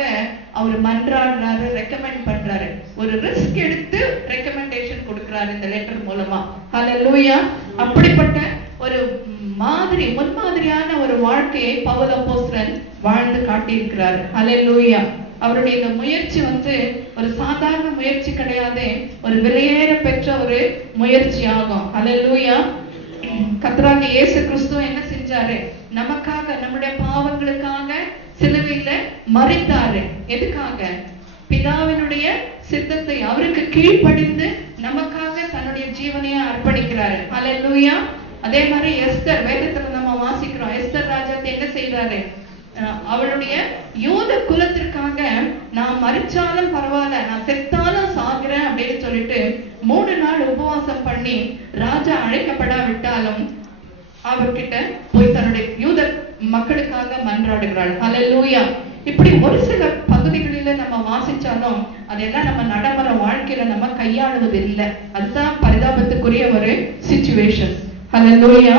அவர் மன்றாடுறாரு, ரெக்கமெண்ட் பண்றாரு, ஒரு ரிஸ்க் எடுத்து ரெக்கமெண்டேஷன் கொடுக்கிறாரு இந்த லெட்டர் மூலமா. ஹல்லேலூயா. அப்படிப்பட்ட ஒரு முன்மாதிரியான ஒரு வாழ்க்கையை பவுல் அப்போஸ்தலன் வாழ்ந்து காட்டியிருக்கிறாரு. ஹல்லேலூயா. அவருடைய இந்த முயற்சி ஒரு சாதாரண முயற்சி கிடையாது, ஒரு விலையேற பெற்ற ஒரு முயற்சி ஆகும். ஹல்லேலூயா. கர்த்தராகிய இயேசு கிறிஸ்து என்ன செஞ்சாரு, நமக்காக, நம்முடைய பாவங்களுக்காக சிலுவையில மரித்தாரு. எதுக்காக? பிதாவினுடைய சித்தத்தை அவருக்கு கீழ்ப்படிந்து நமக்காக தன்னுடைய ஜீவனையை அர்ப்பணிக்கிறாரு. ஹல்லேலூயா. அதே மாதிரி எஸ்தர், வேதத்துல நம்ம வாசிக்கிறோம், எஸ்தர் ராஜாத்தை என்ன செய்யறாரு, அவளுடைய யூத குலத்திற்காக நான் மரிச்சாலும் பரவாயில்ல, நான் செத்தாலும் சாகுறேன் அப்படின்னு சொல்லிட்டு 3 நாள் உபவாசம் பண்ணி ராஜா அழைக்கப்படாவிட்டாலும் அவர்கிட்ட போய் தன்னுடைய யூத மக்களுக்காக மன்றாடுகிறாள். ஹல்லேலூயா. இப்படி ஒரு சில பகுதிகளில நம்ம வாசிச்சாலும் அதெல்லாம் நம்ம நடைமுறை வாழ்க்கையில நம்ம கையாளுவது இல்லை. அதுதான் பரிதாபத்துக்குரிய ஒரு சிச்சுவேஷன். ஹல்லேலூயா.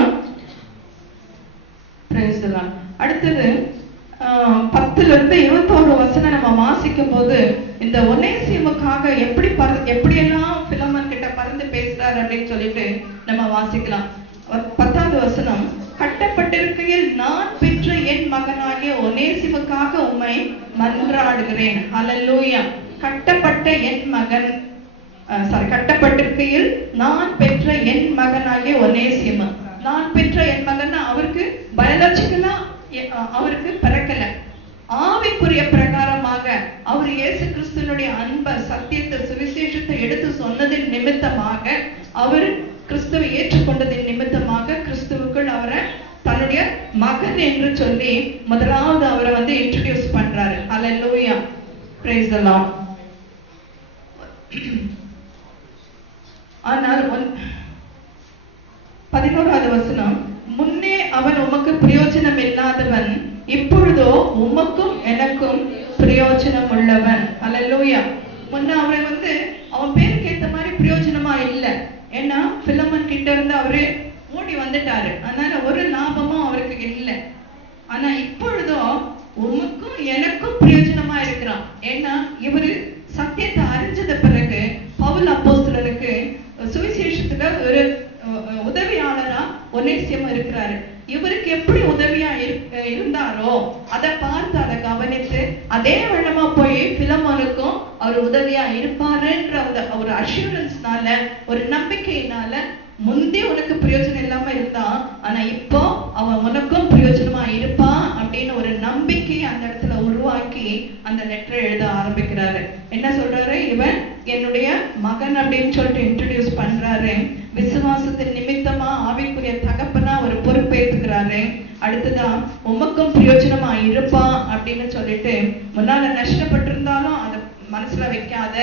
வாசிக்கலாம். 10வது வசனம், கட்டப்பட்டிருக்கையில் நான் பெற்ற என் மகனாகிய ஒனேசிமுக்காக உம்மை மன்றாடுகிறேன். ஹல்லேலூயா. கட்டப்பட்ட என் மகன், கட்டப்பட்டிருக்கையில் நான் பெற்ற என் மகனாகிய ஒனேசிமு. நான் பெற்ற என் மகன் அவருக்கு பயாலஜிக்கலா அவருக்கு பிறக்கல, ஆவிக்குரிய பிரகாரமாக அவர் இயேசு கிறிஸ்துவனுடைய அன்பை, சத்தியத்தை, சுவிசேஷத்தை எடுத்து சொன்னதின் நிமித்தமாக, அவர் கிறிஸ்துவை ஏற்றுக்கொண்டதின் நிமித்தமாக கிறிஸ்துவுக்குள் அவரை தன்னுடைய மகன் என்று சொல்லி முதலாவது அவரை வந்து இன்ட்ரோடியூஸ் பண்றாரு. ஹல்லேலூயா, பிரைஸ் தி லார்ட். ஆனால் 11வது வசனம், முன்னே அவன் உமக்கு பிரயோஜனம் இல்லாதவன், இப்பொழுதோ உமக்கும் எனக்கும் பிரயோஜனம் உள்ளவன். ஹல்லேலூயா. முன்ன அவரை வந்து அவன் பேருக்கு ஏத்த மாதிரி பிரயோஜனமா இல்லை. ஏன்னா பிலமன் கிட்ட இருந்து அவரு ஓடி வந்துட்டாரு, அதனால ஒரு லாபமும் அவருக்கு இல்லை. ஆனா இப்பொழுதோ உமக்கும் எனக்கும் பிரயோஜனமா இருக்கிறான். ஏன்னா இவரு சத்தியத்தை அறிஞ்சத பிறகு பவுல் அப்போஸ்தலனுக்கு சுவிசேஷத்துல ஒரு உதவியாளரா ஒனேசியம் இருக்கிறாரு. இவருக்கு எப்படி உதவியா இருந்தாரோ அதை பார்த்து அதை கவனித்து அதே வண்ணமா போய் பிலமோனுக்கும் அவர் உதவியா இருப்பாருன்ற அந்த ஒரு அஷூரன்ஸ்னால, ஒரு நம்பிக்கையினால, முந்தி உனக்கு பிரயோஜனம் இல்லாம இருந்தான், ஆனா இப்போ அவன் உனக்கும் பிரயோஜனமா இருப்பான் அப்படின்னு ஒரு நம்பிக்கை அந்த இடத்துல உருவாக்கி அந்த லெட்டரை எழுத ஆரம்பிக்கிறாரு. என்ன சொல்றாரு, இவன் என்னுடைய மகன் அப்படின்னு சொல்லிட்டு இன்ட்ரோடியூஸ் பண்றாரு. விசுவாசத்தின் நிமித்தமா ஆவிக்குரிய தகப்பனா ஒரு பொறுப்பேற்றுக்கிறாரு. அடுத்ததான் உமக்கும் பிரயோஜனமா இருப்பான் அப்படின்னு சொல்லிட்டு, முன்னால நஷ்டப்பட்டிருந்தாலும் அதை மனசுல வைக்காத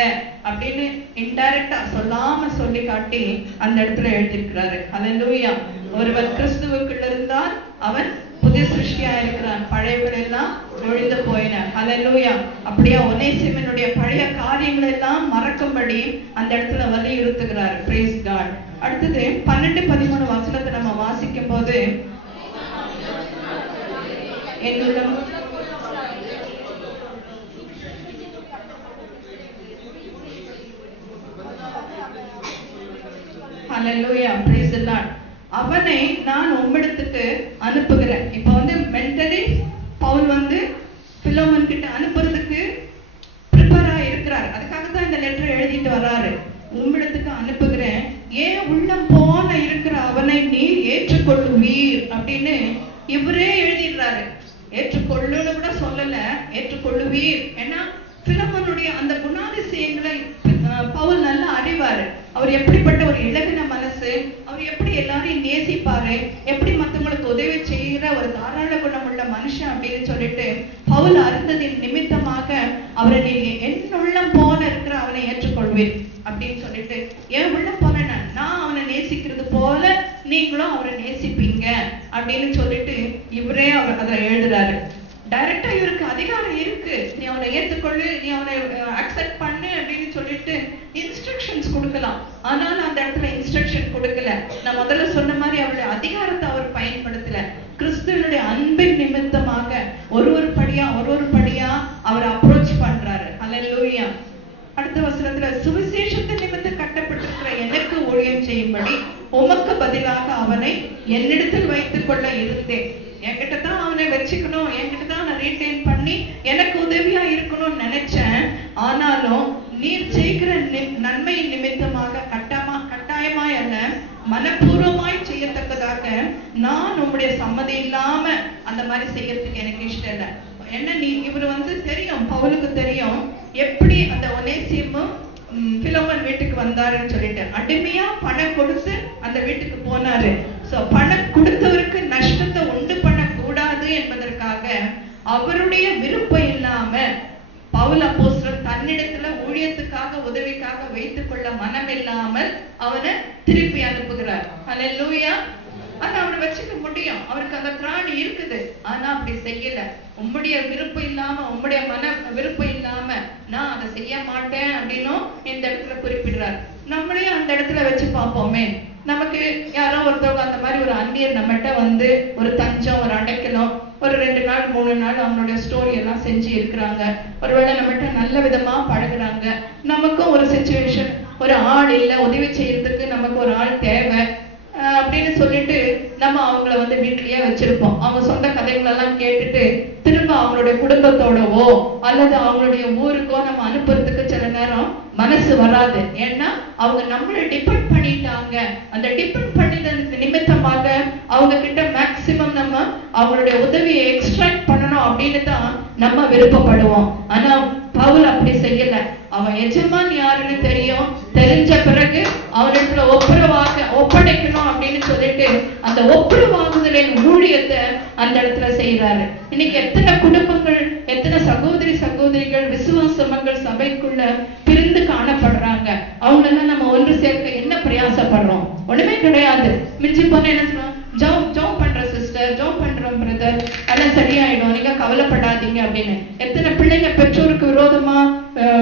அப்படின்னு இன்டைரக்டா சொல்லாம சொல்லி காட்டி அந்த இடத்துல எழுதியிருக்கிறாரு. ஹல்லேலூயா. ஒருவன் கிறிஸ்துவுக்குள்ள இருந்தால் அவன் புதிய சிருஷ்டியா இருக்கிறான், பழையவர்கள் எல்லாம் ஒழிந்து போயின. ஹல்லேலூயா. அப்படியே ஒனேசிமனுடைய பழைய காரியங்கள் எல்லாம் மறக்கும்படி அந்த இடத்துல வலியுறுத்துகிறார். Price God. அடுத்தது 12-13 வசனத்தை நம்ம வாசிக்கும் போது, என்னுடன் ஹல்லேலூயா, பிரைஸ் தி லார்ட். அவனை நான் உம்மிடத்துக்கு அனுப்புகிறேன். இப்போ வந்து மென்டலி பவுல் வந்து பிலோமன் கிட்ட அனுப்புறதுக்கு ப்ரிப்பேரா இருக்கிறார். அதுக்காக தான் இந்த லெட்டர் எழுதிட்டு வர்றாரு. உம்மிடத்துக்கு அனுப்புகிறேன், ஏன் உள்ளம் போன இருக்கிற அவனை நீர் ஏற்றுக்கொள்ளுவீர் அப்படின்னு இவரே எழுதிடுறாரு. ஏற்றுக்கொள்ளுன்னு கூட சொல்லல, ஏற்றுக்கொள்ளுவீர். ஏன்னா பிலோமனுடைய அந்த குணாதிசயங்களை பவுல் நல்லா அறிவாரு. அவர் எப்படிப்பட்ட ஒரு இலகின மனசு, அவர் எப்படி எல்லாரையும் நேசிப்பாரு, எப்படி மற்றவங்களுக்கு உதவி செய்கிற ஒரு தாராள குணம் உள்ள மனுஷன் அப்படின்னு சொல்லிட்டு பவுல் அறிந்ததின் நிமித்தமாக அவரை நீங்க என் உள்ளம் போல இருக்கிற அவனை ஏற்றுக்கொள்வீர் அப்படின்னு சொல்லிட்டு, ஏன் உள்ள போன நான் அவனை நேசிக்கிறது போல நீங்களும் அவரை நேசிப்பீங்க அப்படின்னு சொல்லிட்டு இவரே அவர் அதை எழுதுறாரு. டைரக்டா இவருக்கு அதிகாரம் இருக்கு, நீ அவனை ஏற்றுக்கொள்ளு, நீ அவனை அக்செப்ட் பண்ணு அப்படின்னு சொல்லிட்டு இன்ஸ்ட்ரக்ஷன்ஸ் கொடுக்கலாம். ஆனாலும் அந்த இடத்துல இன்ஸ்ட்ரக்ஷன் கொடுக்கல. நான் முதல்ல சொன்ன மாதிரி அவருடைய அதிகாரத்தை அவர் பயன்படுத்தல. கிறிஸ்துவனுடைய அன்பின் நிமித்தமாக ஒரு படியா அவர் அப்ரோச் பண்றாரு. ஹல்லேலூயா. அடுத்த வசனத்துல, சுவிசேஷத்தின் நிமித்தம் கட்டப்பட்டிருக்கிற எனக்கு ஊழியம் செய்யும்படி உமக்கு பதிலாக அவனை என்னிடத்தில் வைத்துக் கொள்ள இருந்தேன். என்கிட்ட தான் அவனை வச்சுக்கணும், என்கிட்ட தான் நான் ரீட்டைன் பண்ணி எனக்கு உதவியா இருக்கணும்னு நினைச்சேன். ஆனாலும் நீர் செய்கிற நன்மையின் நிமித்தமாக கட்டாயமாய் அல்ல, மனப்பூர்வமாய் செய்யத்தக்கதாக நான் உங்களுடைய சம்மதி இல்லாம அந்த மாதிரி செய்யறதுக்கு எனக்கு இஷ்டம் இல்லை. என்ன இவர் வந்து தெரியும், பவுலுக்கு தெரியும் எப்படி அந்த ஒனேசிமும் பிலோமன் வீட்டுக்கு வந்தாருன்னு சொல்லிட்டு. அடிமையா பணம் கொடுத்து அந்த வீட்டுக்கு போனாரு. சோ பணம் கொடுத்தவருக்கு நஷ்டத்தை உண்டு பண்ண கூடாது என்பதற்காக அவருடைய விருப்பம் இல்லாம பவுல் அப்போஸ்தலன் தன்னிடத்துல ஊழியத்துக்காக உதவிக்காக வைத்துக் கொள்ள மனம் இல்லாமல் அவனை திருப்பி அனுப்புகிறார். ஹல்லேலூயா. ஆனா அவனை வச்சுக்க முடியும், அவருக்கு அந்த திராணி இருக்குது. ஆனா அப்படி செய்யல. உம்முடைய விருப்பம் இல்லாம, உம்முடைய மன விருப்பம் இல்லாம நான் அதை செய்ய மாட்டேன் அப்படின்னும் இந்த இடத்துல குறிப்பிடுறார். நம்மளே அந்த இடத்துல வச்சு பார்ப்போமே. நமக்கு யாரோ ஒருத்தவங்க அந்த மாதிரி ஒரு அந்நியர் நம்மகிட்ட வந்து ஒரு தஞ்சம், ஒரு அடைக்கலம், ஒரு 2 நாள் 3 நாள் அவங்களுடைய ஸ்டோரி எல்லாம் செஞ்சு இருக்கிறாங்க. ஒருவேளை நம்மகிட்ட நல்ல விதமா பழகுறாங்க. நமக்கும் ஒரு சிச்சுவேஷன், ஒரு ஆள் இல்லை, உதவி செய்யறதுக்கு நமக்கு ஒரு ஆள் தேவை. அப்படின்னு சொல்லிட்டு நம்ம அவங்கள வந்து வீட்டிலேயே வச்சிருப்போம். அவங்க சொந்த கதைகள் எல்லாம் கேட்டுட்டு திரும்ப அவங்களுடைய குடும்பத்தோடவோ அல்லது அவங்களுடைய ஊருக்கோ நம்ம அனுப்புறதுக்கு சில நேரம் மனசு வராது. ஏன்னா அவங்க நம்மளை டிபெண்ட் பண்ணிட்டாங்க. அந்த டிபெண்ட் பண்ணினதுக்கு நிமித்தமாக அவங்க கிட்ட மேக்சிமம் நம்ம அவங்களுடைய உதவியை எக்ஸ்ட்ராக்ட் பண்ணணும் அப்படின்னு தான் நம்ம விருப்பப்படுவோம். ஆனா பவுல் அப்படி செய்யல. அவன் எஜமான் யாருன்னு தெரியும். தெரிஞ்ச பிறகு அவனிடத்துல ஒப்படைக்கணும் அப்படின்னு சொல்லிட்டு அந்த ஒப்புரவாகுதலின் ஊழியத்தை அந்த இடத்துல செய்யறாரு. இன்னைக்கு எத்தனை குடும்பங்கள், எத்தனை சகோதரிகள் விசுவாசமங்கள் சபைக்குள்ள பிரிந்து காணப்படுறாங்க. அவங்களெல்லாம் நம்ம ஒன்று சேர்க்க என்ன பிரயாசப்படுறோம்? ஒண்ணுமே கிடையாது. மிஞ்சி போன என்ன சொல்றோம்? ஜோம் பண்ற சிஸ்டர், ஜோம் பண்றோம் பிரதர், எல்லாம் சரியாயிடும், நீங்க கவலைப்படாதீங்க அப்படின்னு. எத்தனை பிள்ளைங்க பெற்றோருக்கு விரோதமா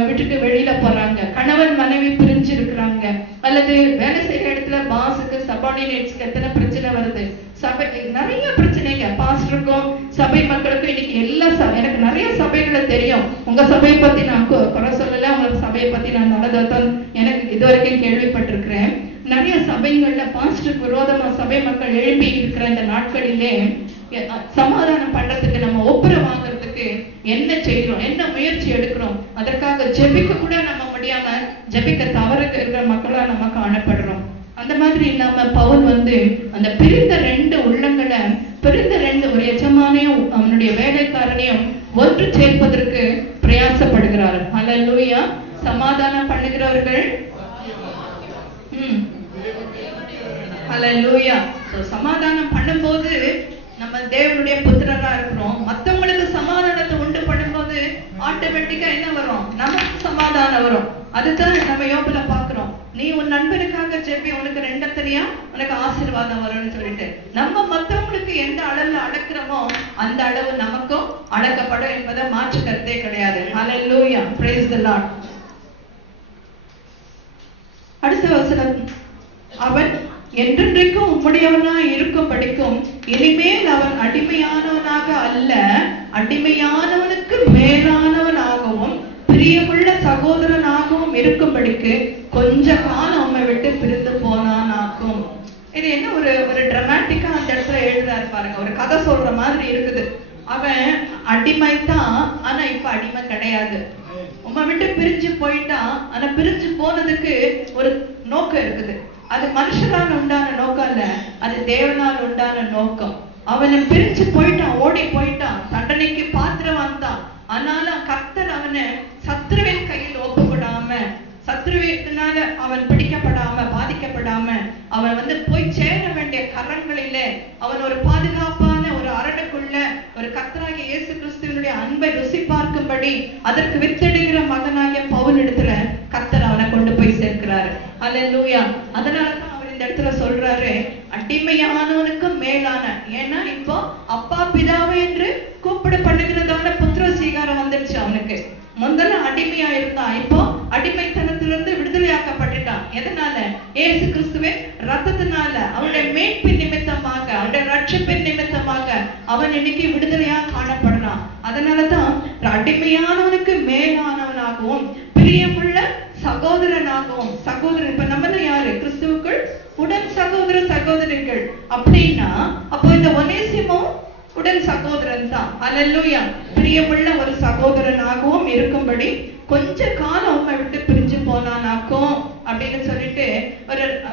விட்டுட்டு வெளியில போறாங்க. கணவன் மனைவி பிரிஞ்சு இருக்கிறாங்க. அல்லது வேலை செய்யற இடத்துல பாஸுக்கு சபார்டினேட்ஸ்க்கு எத்தனை பிரச்சனை வருது. சபை நிறைய பிரச்சனைங்க. பாஸ்டருக்கும் சபை மக்களுக்கும் இன்னைக்கு எனக்கு நிறைய சபைகளை தெரியும். உங்க சபையை பத்தி நான் குறை சொல்லல, உங்க சபையை பத்தி நான் நடந்ததான் எனக்கு இதுவரைக்கும் கேள்விப்பட்டிருக்கிறேன். நிறைய சபைகள்ல பாஸ்டருக்கு விரோதமா சபை மக்கள் எழுப்பி இருக்கிற இந்த நாட்களிலே சமாதானம் பண்றதுக்கு, நம்ம ஒப்புரவாங்கிறதுக்கு என்ன செய்யறோம், என்ன முயற்சி எடுக்கிறோம்? அதற்காக ஜெபிக்க கூட நம்ம முடியாம ஜெபிக்க தவறுக்கு இருக்கிற மக்களா நம்ம காணப்படுறோம். அந்த மாதிரி இல்லாம பவுல் வந்து அந்த பிரிந்த ரெண்டு உள்ளங்களை, பிரிந்த ரெண்டு, ஒரு எஜமானையும் அவனுடைய வேலைக்காரனையும் ஒன்று சேர்ப்பதற்கு பிரயாசப்படுகிறார். ஹல்லேலூயா. சமாதானம் பண்ணுகிறவர்கள் ஹல்லேலூயா. சமாதானம் பண்ணும்போது நம்ம தேவனுடைய புத்திரரா இருக்கிறோம். மத்தவங்களுக்கு சமாதானத்தை உண்டு பண்ணும்போது ஆட்டோமேட்டிக்கா என்ன வரும்? நமக்கு சமாதானம் வரும். அதுதான் நம்ம யோபுல பாக்குறோம். நீ உன் நண்பனுக்காக ஜெபி, உனக்கு ரெண்டத்தனையா உனக்கு ஆசீர்வாதம் வரும்னு சொல்லிட்டு. நம்ம மத்தவங்களுக்கு எந்த அளவுல அடக்குறோமோ அந்த அளவு நமக்கும் அடக்கப்படும் என்பதை மாற்று கருத்தே கிடையாது. ஹல்லேலூயா. Praise the lord. அடுத்த வசனம், அவன் என்றென்றைக்கும் உம்முடையவனாய் இருக்கும்படிக்கும் இனிமேல் அவன் அடிமையானவனாக அல்ல, அடிமையானவனுக்கு மேலானவனாகவும் பிரியமுள்ள சகோதரனாகவும் இருக்கும்படிக்கு கொஞ்ச காலம் உம்மை விட்டு பிரிந்து போனானாக்கும். இது என்ன ஒரு டிராமாட்டிக்கா அந்த இடத்துல எழுதாரு பாருங்க. ஒரு கதை சொல்ற மாதிரி இருக்குது. அவன் அடிமைதான், ஆனா இப்ப அடிமை கிடையாது. உம்மை விட்டு பிரிஞ்சு போயிட்டான். ஆனா பிரிஞ்சு போனதுக்கு ஒரு நோக்கம் இருக்குது. அது மனுஷனால உண்டான நோக்கம் இல்ல, அது தேவனால் உண்டான நோக்கம். அவனை பிரிஞ்சு போயிட்டான், ஓடி போயிட்டான், தண்டனைக்கு பாத்திரம் தான். ஆனாலும் கர்த்தர் அவனை சத்ருவின் கையில் ஒப்புவிடாம, சத்ருவினால அவன் பிடிக்கப்படாம, பாதிக்கப்படாம, அவன் வந்து போய் சேர வேண்டிய கரங்களிலே அவன் ஒரு பாதுகாப்பான ஒரு அரணுக்குள்ள ஒரு கர்த்தராகிய இயேசு கிறிஸ்துவினுடைய அன்பை ருசி பார்க்கும்படி அதற்கு வித்தெடுக்கிற மகனாகிய பவுல் இடத்துல கர்த்தர் அவனை கொண்டு போய் சேர்க்கிறாரு. ஹல்லேலூயா. அதனாலதான் அவர் இந்த இடத்துல சொல்றாரு, அடிமையானவனுக்கு மேலான. ஏன்னா இப்போ அப்பா பிதாவே என்று கூப்பிட பண்ணுகிறதான புத்திர சீகாரம் வந்துருச்சு அவனுக்கு. முதல்ல அடிமையா இருந்தான், இப்போ அடிமைத்தனத்திலிருந்து விடுதலையாக்கப்பட்டுட்டான். எதனால? இயேசு கிறிஸ்துவின் ரத்தத்தினால, அவருடைய மீட்பின் நிமித்தமாக, அவருடைய ரட்சிப்பின் நிமித்தமாக அவன் இன்னைக்கு விடுதலையா காணப்படுறான். அதனாலதான் அடிமையானவனுக்கு மேலானவனாகவும் பிரியமுள்ள சகோதரனாகவும். சகோதரன் இப்ப நம்ம யாரு? கிறிஸ்துவுக்குள் உடன் சகோதரிகள் அப்படின்னா, அப்போ இந்த ஒனேசிமும் உடன் சகோதரன் தான். ஹல்லேலூயா. பிரியமுள்ள ஒரு சகோதரனாகவும் இருக்கும்படி கொஞ்ச காலம் உம்மை விட்டு பிரிஞ்சு போனானாக்கும் அப்படின்னு சொல்லிட்டு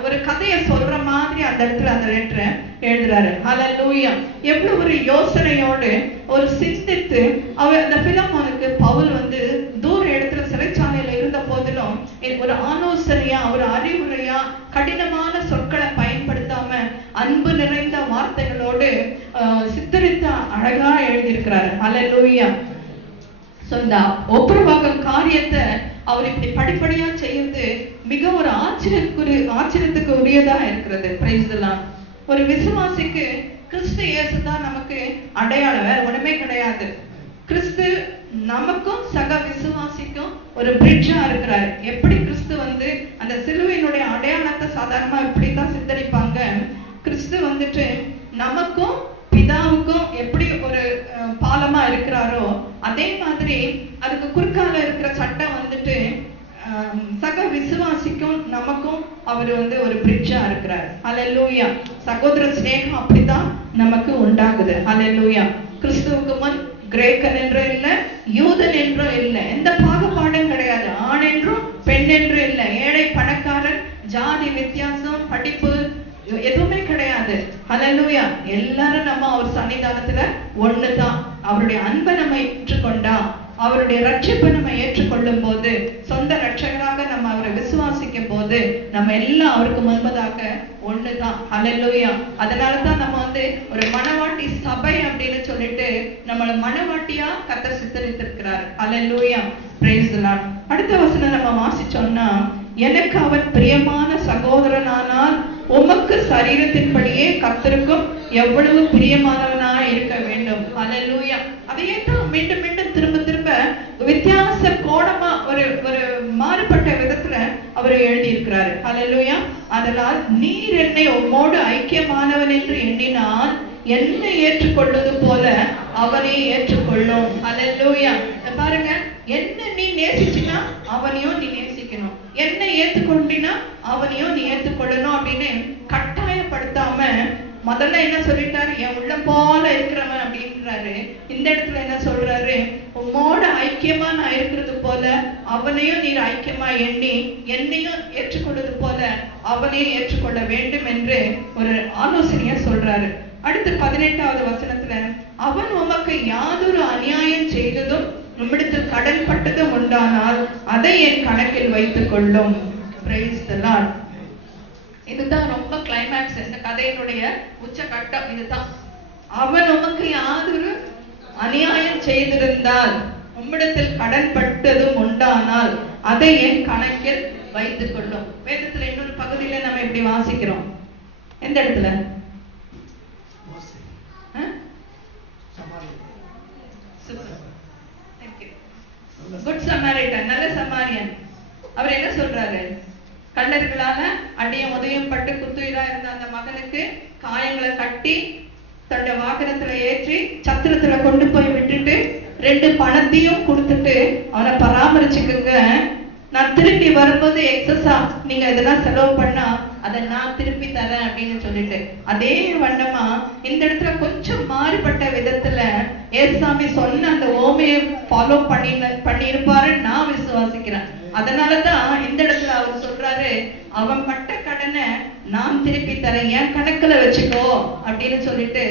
ஒரு கதையை சொல்ற மாதிரி அந்த இடத்துல அந்த லெட்டரை எழுதுறாரு. ஹல்லேலூயா. எவ்வளவு ஒரு யோசனையோடு ஒரு சிந்தித்து அவர் அந்த பிலமோனுக்கு பவுல் வந்து தூர இடத்துல சிறைச்சாலையில இருந்த போதிலும் ஒரு ஆலோசனையா, ஒரு அறிவுரையா, கடினமான சொற்களை பயன்படுத்தாம அன்பு நிறைந்த வார்த்தைகளோடு சித்தரித்த அழகா எழுதியிருக்கிறாரு. ஹல்லேலூயா. சோ இந்த ஒப்புரவாகும் காரியத்தை அவர் இப்படி படிப்படியா செய்யறது மிக ஒரு ஆச்சரியத்துக்கு உரியதா இருக்கிறது. Price the Lord. ஒரு விசுவாசிக்கு கிறிஸ்து இயேசு தான் நமக்கு அடையாளம், வேற ஒண்ணுமே கிடையாது. கிறிஸ்து நமக்கும் சக விசுவாசிக்கும் ஒரு பிரிட்ஜா இருக்கிறாரு. எப்படி கிறிஸ்து வந்து அந்த சிலுவையினுடைய அடையாளத்தை சாதாரணமா இப்படித்தான் சித்தரிப்பாங்க. கிறிஸ்து வந்துட்டு நமக்கும் பிதாவுக்கும் எப்படி ஒரு பாலமா இருக்கிறாரோ அதே மாதிரி அதுக்கு குறுக்கால இருக்கிற சட்டம் வந்துட்டு சக விசுவாசிக்கும் நமக்கும் அவர் ஒரு பிரிட்ஜா இருக்கிறார். ஹல்லேலூயா. சகோதர ஸ்நேகம் அப்படித்தான் நமக்கு உண்டாகுது. ஹல்லேலூயா. கிறிஸ்துவுக்கு முன் கிரேக்கன் என்றும் இல்ல, யூதன் என்றும் இல்ல, எந்த பாகுபாடும் கிடையாது. ஆண் என்றும் பெண் என்றும் இல்ல, ஏழை பணக்காரன், ஜாதி வித்தியாசம், படிப்பு எதுவுமே கிடையாது. ஹல்லேலூயா. எல்லாரும் நம்ம அவர் சன்னிதானத்துல ஒண்ணுதான். அவருடைய அன்பை நம்ம ஏற்றுக்கொண்டா, அவருடைய ரட்சிப்பை நம்ம ஏற்றுக்கொள்ளும் போது, சொந்த ரட்சகராக நம்ம அவரை விசுவாசிக்கும் போது, நம்ம எல்லாம் அவருக்கு முன்பதாக ஒண்ணுதான். ஹல்லேலூயா. அதனாலதான் நம்ம ஒரு மணவாட்டி சபை அப்படின்னு சொல்லிட்டு நம்மள மணவாட்டியா கர்த்தர் சித்தரித்திருக்கிறார். ஹல்லேலூயா. Praise the lord. அடுத்த வசனம் நம்ம வாசிச்சோம்னா, எனக்கு அவன் பிரியமான சகோதரனானால் உமக்கு சரீரத்தின்படியே கர்த்தருக்கும் எவ்வளவு பிரியமானவனா இருக்க வேண்டும். ஹல்லேலூயா. அதையே தான் மீண்டும் மீண்டும் திரும்ப திரும்ப வித்தியாச கோணமா ஒரு மாறுபட்ட விதத்துல அவர் எழுதியிருக்கிறாரு. ஹல்லேலூயா. அதனால் நீர் என்னை உம்மோடு ஐக்கியமானவன் என்று எண்ணினால் என்னை ஏற்றுக்கொள்வது போல அவனை ஏற்றுக்கொள்ளும். ஹல்லேலூயா. பாருங்க, என்ன நீ நேசிச்சினா அவனையும் நீ நேசிக்கணும், என்ன ஏத்துக்கொண்டினா அவனையும் நீ ஏத்துக்கொள்ளணும் அப்படின்னு கட்டாயப்படுத்தாம முதல்ல என்ன சொல்லிட்டாரு, என் உள்ளம் போல இருக்கிறவன் அப்படின்றாரு. இந்த இடத்துல என்ன சொல்றாரு, உம்மோட ஐக்கியமா நான் இருக்கிறது போல அவனையும் நீர் ஐக்கியமா எண்ணி என்னையும் ஏற்றுக்கொள்வது போல அவனையும் ஏற்றுக்கொள்ள வேண்டும் என்று ஒரு ஆலோசனைய சொல்றாரு. அடுத்து 18வது வசனத்துல, அவன் உமக்கு யாதொரு அநியாயம் செய்ததும் உம்மிடத்தில் கடன் பட்டதும் உண்டானால் அதை என் கணக்கில் வைத்துக் கொள்ளும். Price the Lord. இதுதான் ரொம்ப கிளைமேக்ஸ், இந்த கதையினுடைய உச்சகட்டம் இதுதான். அவன் உமக்கு யாதொரு அநியாயம் செய்திருந்தால் உம்மிடத்தில் கடன் பட்டதும் உண்டானால் அதை என் கணக்கில் வைத்துக் கொள்ளும். வேதத்துல இன்னொரு பகுதியில நம்ம இப்படி வாசிக்கிறோம். எந்த இடத்துல? குட் சமாரிட்டன், நல்ல சமாரியன். அவர் என்ன சொல்றாரு, கள்ளர்களால அடியும் உதயம் பட்டு குத்துயிரா இருந்த அந்த மகனுக்கு காயங்களை கட்டி தன்னுடைய வாகனத்துல ஏற்றி சத்திரத்துல கொண்டு போய் விட்டுட்டு 2 பணத்தையும் கொடுத்துட்டு அவனை பராமரிச்சுக்குங்க, நான் திருப்பி வரும்போது எக்ஸஸா நீங்க இதெல்லாம் செலவு பண்ணா அதை நான் திருப்பி தரேன் அப்படின்னு சொல்லிட்டு, அதே வண்ணமா இந்த இடத்துல கொஞ்சம் மாறுபட்ட விதத்துல ஏசாமி சொன்ன அந்த ஓமையை ஃபாலோ பண்ணிருப்பாருன்னு நான் விசுவாசிக்கிறேன். அதனாலதான் இந்த இடத்துல அவர் சொல்றாரு, அவன் பட்ட கடனை நான் திருப்பி தரேன், என் கணக்குல வச்சுக்கோ அப்படின்னு சொல்லிட்டு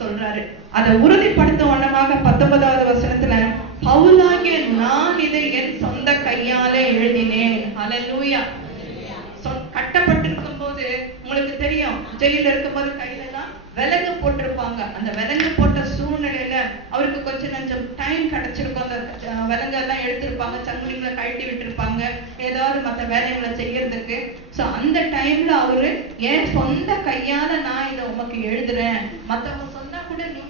சொல்றாரு. அதை உறுதிப்படுத்தும் வண்ணமாக 19வது வசனத்துல, பவுலாகிய நான் இதை என் சொந்த கையாலே எழுதினேன். ஹல்லேலூயா. கட்டப்பட்டிருக்கும் போது உங்களுக்கு தெரியும், ஜெயில இருக்கும் போது கையில எல்லாம் விலங்கு போட்டிருப்பாங்க. அந்த விலங்கு போட்ட சூழ்நிலையில அவருக்கு கொஞ்சம் டைம் கிடைச்சிருக்கும். அந்த விலங்கெல்லாம் எடுத்திருப்பாங்க, சங்கிலிகளை கழட்டி விட்டுருப்பாங்க, ஏதாவது மற்ற வேலைகளை செய்யறதுக்கு. சோ அந்த டைம்ல அவரு என் சொந்த கையால நான் இதை உமக்கு எழுதுறேன், மத்தவங்க சொன்னா கூட நீங்க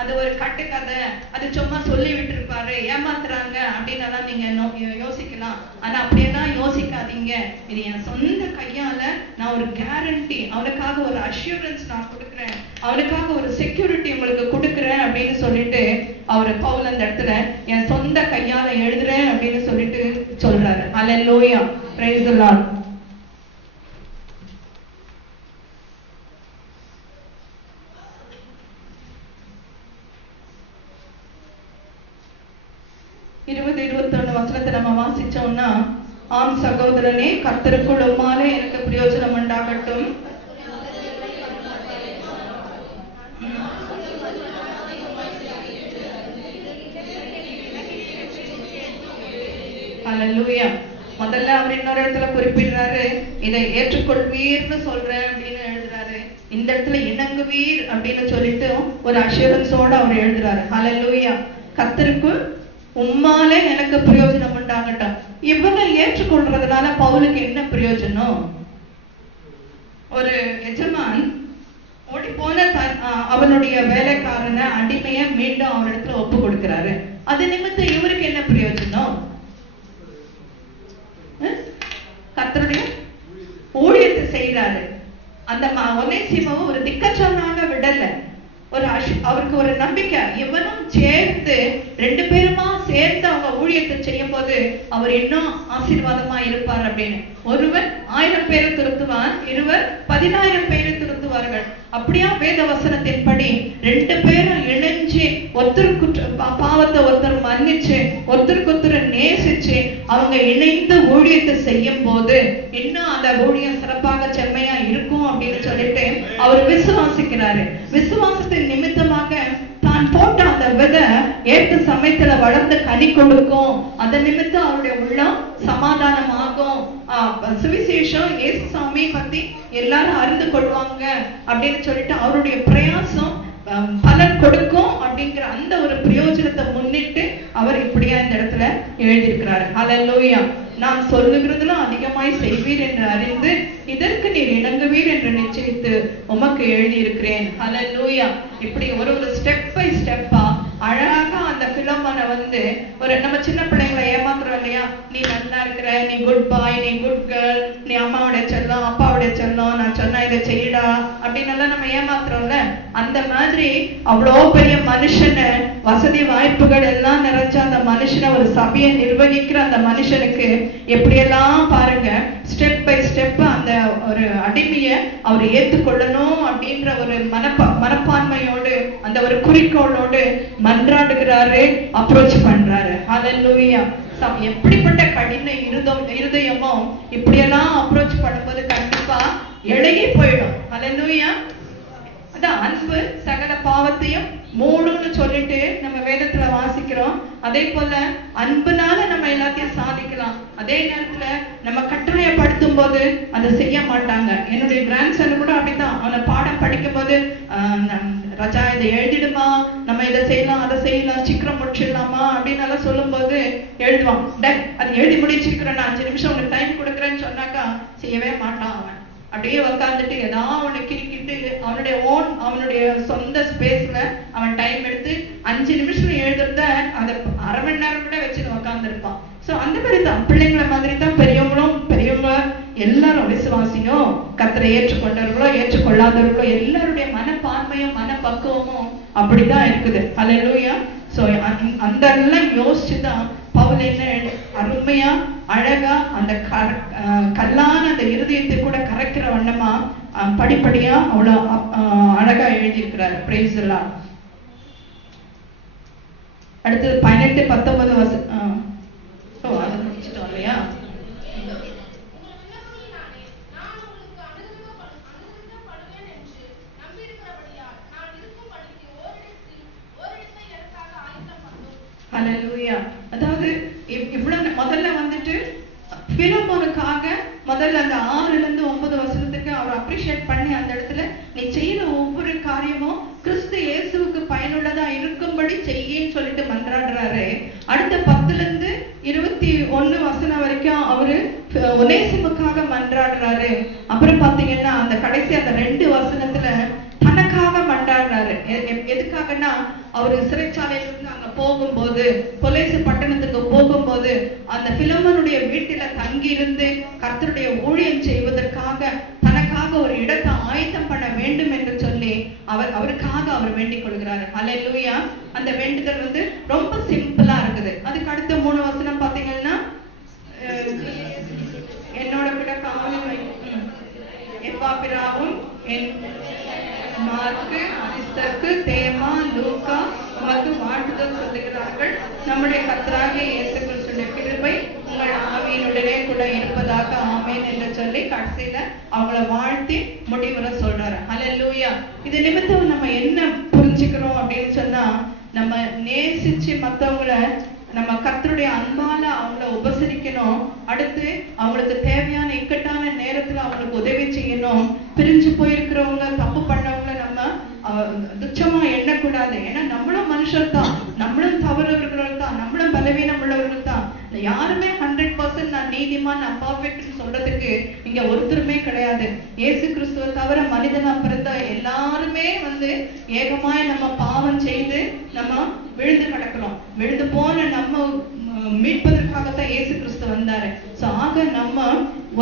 அது ஒரு கட்டுக்கதை, அது சும்மா சொல்லி விட்டுருப்பாரு, ஏமாத்துறாங்க அப்படின்னு எல்லாம் நீங்க யோசிக்கலாம். ஆனா அப்படியெல்லாம் யோசிக்காதீங்க. இது என் சொந்த கையால நான் ஒரு கேரண்டி, அவனுக்காக ஒரு அஷ்யூரன்ஸ் நான் கொடுக்குறேன், அவனுக்காக ஒரு செக்யூரிட்டி உங்களுக்கு கொடுக்குறேன் அப்படின்னு சொல்லிட்டு அவரு பவுல் அந்த இடத்துல என் சொந்த கையால எழுதுறேன் அப்படின்னு சொல்லிட்டு சொல்றாரு. ஹல்லேலூயா. Praise the lord. வசனத்தை நம்ம வாசிச்சோம்னா, ஆம் சகோதரனே, கர்த்தருக்குள் உம்மாலே எனக்கு பிரயோஜனம் உண்டாகட்டும். ஹல்லேலூயா. முதல்ல அவர் இன்னொரு இடத்துல குறிப்பிடுறாரு, இதை ஏற்றுக்கொள்வீர்னு சொல்றேன் அப்படின்னு எழுதுறாரு. இந்த இடத்துல இணங்குவீர் அப்படின்னு சொல்லிட்டு ஒரு அஷூரன்ஸோட அவர் எழுதுறாரு. ஹல்லேலூயா. கர்த்தருக்கு உம்மாலே எனக்கு பிரயோஜனம் உண்டாகட்டும். இவனை ஏற்றுக்கொள்றதுனால பவுலுக்கு என்ன பிரயோஜனம்? ஒரு எஜமான் ஓடி போன அவனுடைய வேலைக்காரனை அடிமைய மீண்டும் அவரிடத்துல ஒப்பு கொடுக்கிறாரு. அது நிமித்தம் இவருக்கு என்ன பிரயோஜனம்? கர்த்தருடைய ஊழியத்தை செய்யறாரு. அந்த ஒனேசிமோவை ஒரு திக்கற்றவனாக விடல. அவருக்கு ஒரு நம்பிக்கை, இவனும் சேர்த்து 2 பேருமா சேர்ந்து அவங்க ஊழியத்தை செய்யும் போது அவர் இன்னும் ஆசீர்வாதமா இருப்பார் அப்படின்னு. ஒருவர் 1000 பேரை திருத்துவார், இருவர் 10,000 பேரை திருத்துவார்கள். அப்படியா வேத வசனத்தின்படி 2 பேரும் இணைஞ்சு ஒருத்தருக்கு பாவத்தை ஒருத்தர் மன்னிச்சு ஒருத்தருக்கு ஒருத்தர் நேசிச்சு அவங்க இணைந்து ஊழியத்தை செய்யும் போது இன்னும் அந்த ஊழியம் சிறப்பாக செம்மையா இருக்கும் அப்படின்னு சொல்லிட்டு அவர் விசுவாசிக்கிறாரு. விசுவாசத்தின் நிமித்தமாக தான் போட்ட அந்த விதை ஏற்ற சமயத்துல வளர்ந்து கனி கொடுக்கும். அந்த நிமித்தம் அவருடைய உள்ளம் சமாதானமாகும். சுவிசேஷம் இயேசு சாமி பத்தி எல்லாரும் அறிந்து கொள்வாங்க அப்படின்னு சொல்லிட்டு அவருடைய பிரயாசம் பலன் கொடுக்கும் அப்படிங்கிற அந்த ஒரு பிரயோஜனத்தை முன்னிட்டு அவர் இப்படியா இந்த இடத்துல எழுதியிருக்கிறாரு. ஹல்லேலூயா. நான் சொல்லுகிறதுலும் அதிகமாய் செய்வீர் என்று அறிந்து இதற்கு நீர் இணங்குவீர் என்று நிச்சயித்து உமக்கு எழுதியிருக்கிறேன். ஹல்லேலூயா. இப்படி ஒரு ஸ்டெப் பை ஸ்டெப்பா அழகா அந்த பிலோமோனை வந்து ஒரு நம்ம சின்ன பிள்ளைங்களை ஏமாத்துறோம் இல்லையா? நீ நல்லா இருக்கிற, நீ குட் பாய், நீ குட் கேர்ள், நீ அம்மாவுடைய செல்லம் அப்பாவுடைய செல்லம், நான் சொன்னா இதை செய்யடா அப்படின்னு எல்லாம் நம்ம ஏமாத்துறோம்ல. அந்த மாதிரி அவ்வளோ பெரிய மனுஷனை, வசதி வாய்ப்புகள் எல்லாம் நிறைஞ்ச அந்த மனுஷனை, ஒரு சபையை நிர்வகிக்கிற அந்த மனுஷனுக்கு எப்படியெல்லாம் பாருங்க ஸ்டெப் பை ஸ்டெப் அந்த ஒரு அடிமையை அவர் ஏற்றுக்கொள்ளணும் அப்படின்ற ஒரு மனப்பான்மையோடு அந்த ஒரு குறிக்கோளோடு மன்றாடுகிறாரு, அப்ரோச் பண்றாரு. ஹல்லேலூயா. எப்படிப்பட்ட கடின இருதயமோ இப்படியெல்லாம் அப்ரோச் பண்ணும்போது கண்டிப்பா இழகி போயிடும். ஹல்லேலூயா. அதான் அன்பு சகல பாவத்தையும் மூடுன்னு சொல்லிட்டு நம்ம வேதத்துல வாசிக்கிறோம். அதே போல அன்புனால நம்ம எல்லாத்தையும் சாதிக்கலாம். அதே நேரத்துல நம்ம கட்டளையப்படுத்தும் போது அதை செய்ய மாட்டாங்க. என்னுடைய கிராண்ட்சன் கூட அப்படித்தான். அவனை பாடம் படிக்கும் போது ராஜா இதை எழுதிடுமா, நம்ம இதை செய்யலாம் அதை செய்யலாம், சீக்கிரம் முடிச்சிடலாமா அப்படின்னு எல்லாம் சொல்லும் போது எழுதுவான். அது எழுதி முடிச்சிருக்கிறேன், 5 நிமிஷம் உனக்கு டைம் கொடுக்குறேன்னு சொன்னாக்கா செய்யவே மாட்டான். அவன் அப்படியே உட்காந்துட்டு ஏதாவது அவனை கிரிக்கிட்டு அவனுடைய சொந்த ஸ்பேஸ்ல அவன் டைம் எடுத்து 5 நிமிஷம் எழுதுறத அதை அரை மணி நேரம் கூட வச்சுட்டு உட்காந்துருப்பான். சோ அந்த மாதிரி தான் பிள்ளைங்களை மாதிரி தான் பெரியவங்க எல்லாரும் விசுவாசியும் கர்த்தரை ஏற்றுக்கொண்டவர்களோ ஏற்றுக்கொள்ளாதவர்களோ எல்லாருடைய மனப்பான்மையும் மனப்பக்குவமும் அப்படிதான் இருக்குது. ஹல்லேலூயா. சோ அந்த எல்லாம் யோசிச்சுதான் பவுல் என்ன அருமையா அழகா அந்த கல்லான அந்த இருதயத்தை கூட கரைக்கிற வண்ணமா படிப்படியா அவ்வளவு அழகா எழுதியிருக்கிறார். Price the Lord. அடுத்தது 18, 19 அதை முடிச்சிட்டோம் இல்லையா? ஹல்லேலூயா. அதாவது இவ்வளவு முதல்ல வந்துட்டு பிலோமோனுக்காக முதல்ல அந்த 6-9 வசனத்துக்கு அவர் அப்ரிஷியேட் பண்ணி அந்த இடத்துல நீ செய்யற ஒவ்வொரு காரியமும் கிறிஸ்து இயேசுவுக்கு பயனுள்ளதா இருக்கும்படி செய்யன்னு சொல்லிட்டு மன்றாடுறாரு. அடுத்த 10-21 வசனம் வரைக்கும் அவரு ஒனேசிமுக்காக மன்றாடுறாரு. அப்புறம் பாத்தீங்கன்னா அந்த கடைசி அந்த 2 வசனத்துல தனக்காக மன்றாடுறாரு. எதுக்காகன்னா அவரு சிறைச்சாலையிலிருந்து அங்க போகும்போது, கொலேசு பட்டணத்துக்கு போகும்போது அந்த பிலோமோனுடைய வீட்டில தங்கி இருந்து கர்த்தருடைய ஊழியம் செய்வதற்காக தனக்காக ஒரு இடத்தை ஆயத்தம் பண்ண வேண்டும் என்று சொல்லி அவருக்காக அவர் வேண்டிக் கொள்கிறாரு. ஹல்லேலூயா. அந்த வேண்டுதல் வந்து ரொம்ப சிம்பிளா இருக்குது. அதுக்கு அடுத்த 3 வசனம் பாத்தீங்கன்னா என்னோட கூட காவலில் எப்பாப்பிராவும் மார்க்கு, அரிஸ்தர்க்கு, தேமா, லூக்கா உமக்கு வாழ்த்துதல் சொல்லுகிறார்கள். நம்முடைய கர்த்தராகிய இயேசு கிறிஸ்துவின் கிருபை உங்கள் ஆவியினுடனே கூட இருப்பதாக ஆமென் என்று சொல்லி கடைசியில அவங்கள வாழ்த்தி முடிவுரை சொல்றாரு. ஹல்லேலூயா. இது நிமித்தம் நம்ம என்ன புரிஞ்சுக்கிறோம் அப்படின்னு சொன்னா, நம்ம நேசிச்சு மத்தவங்களை நம்ம கர்த்தருடைய அன்பால அவங்கள உபசரிக்கணும். அடுத்து அவங்களுக்கு தேவையான இக்கட்டான நேரத்துல அவங்களுக்கு உதவி செய்யணும். பிரிஞ்சு போயிருக்கிறவங்க, தப்பு பண்ணவங்களை நம்ம துச்சமா எண்ணக்கூடாது. ஏன்னா நம்மளும் மனுஷர் தான், நம்மளும் தவறுவர்கள் தான், நம்மளும் பலவீனம் உள்ளவர்கள் தான். யாருமே 100% நான் நீதிமான், நான் பர்ஃபெக்ட்னு சொல்றதுக்கு இங்க ஒருத்தருமே கிடையாது. இயேசு கிறிஸ்துவை தவிர மனிதனா பிறந்த எல்லாருமே வந்து ஏகமாய் நம்ம பாவம் செய்து நம்ம விழுந்து கிடக்கிறோம். விழுந்து போன நம்ம மீட்பதற்காகத்தான் இயேசு கிறிஸ்து வந்தாரு. சோ ஆக நம்ம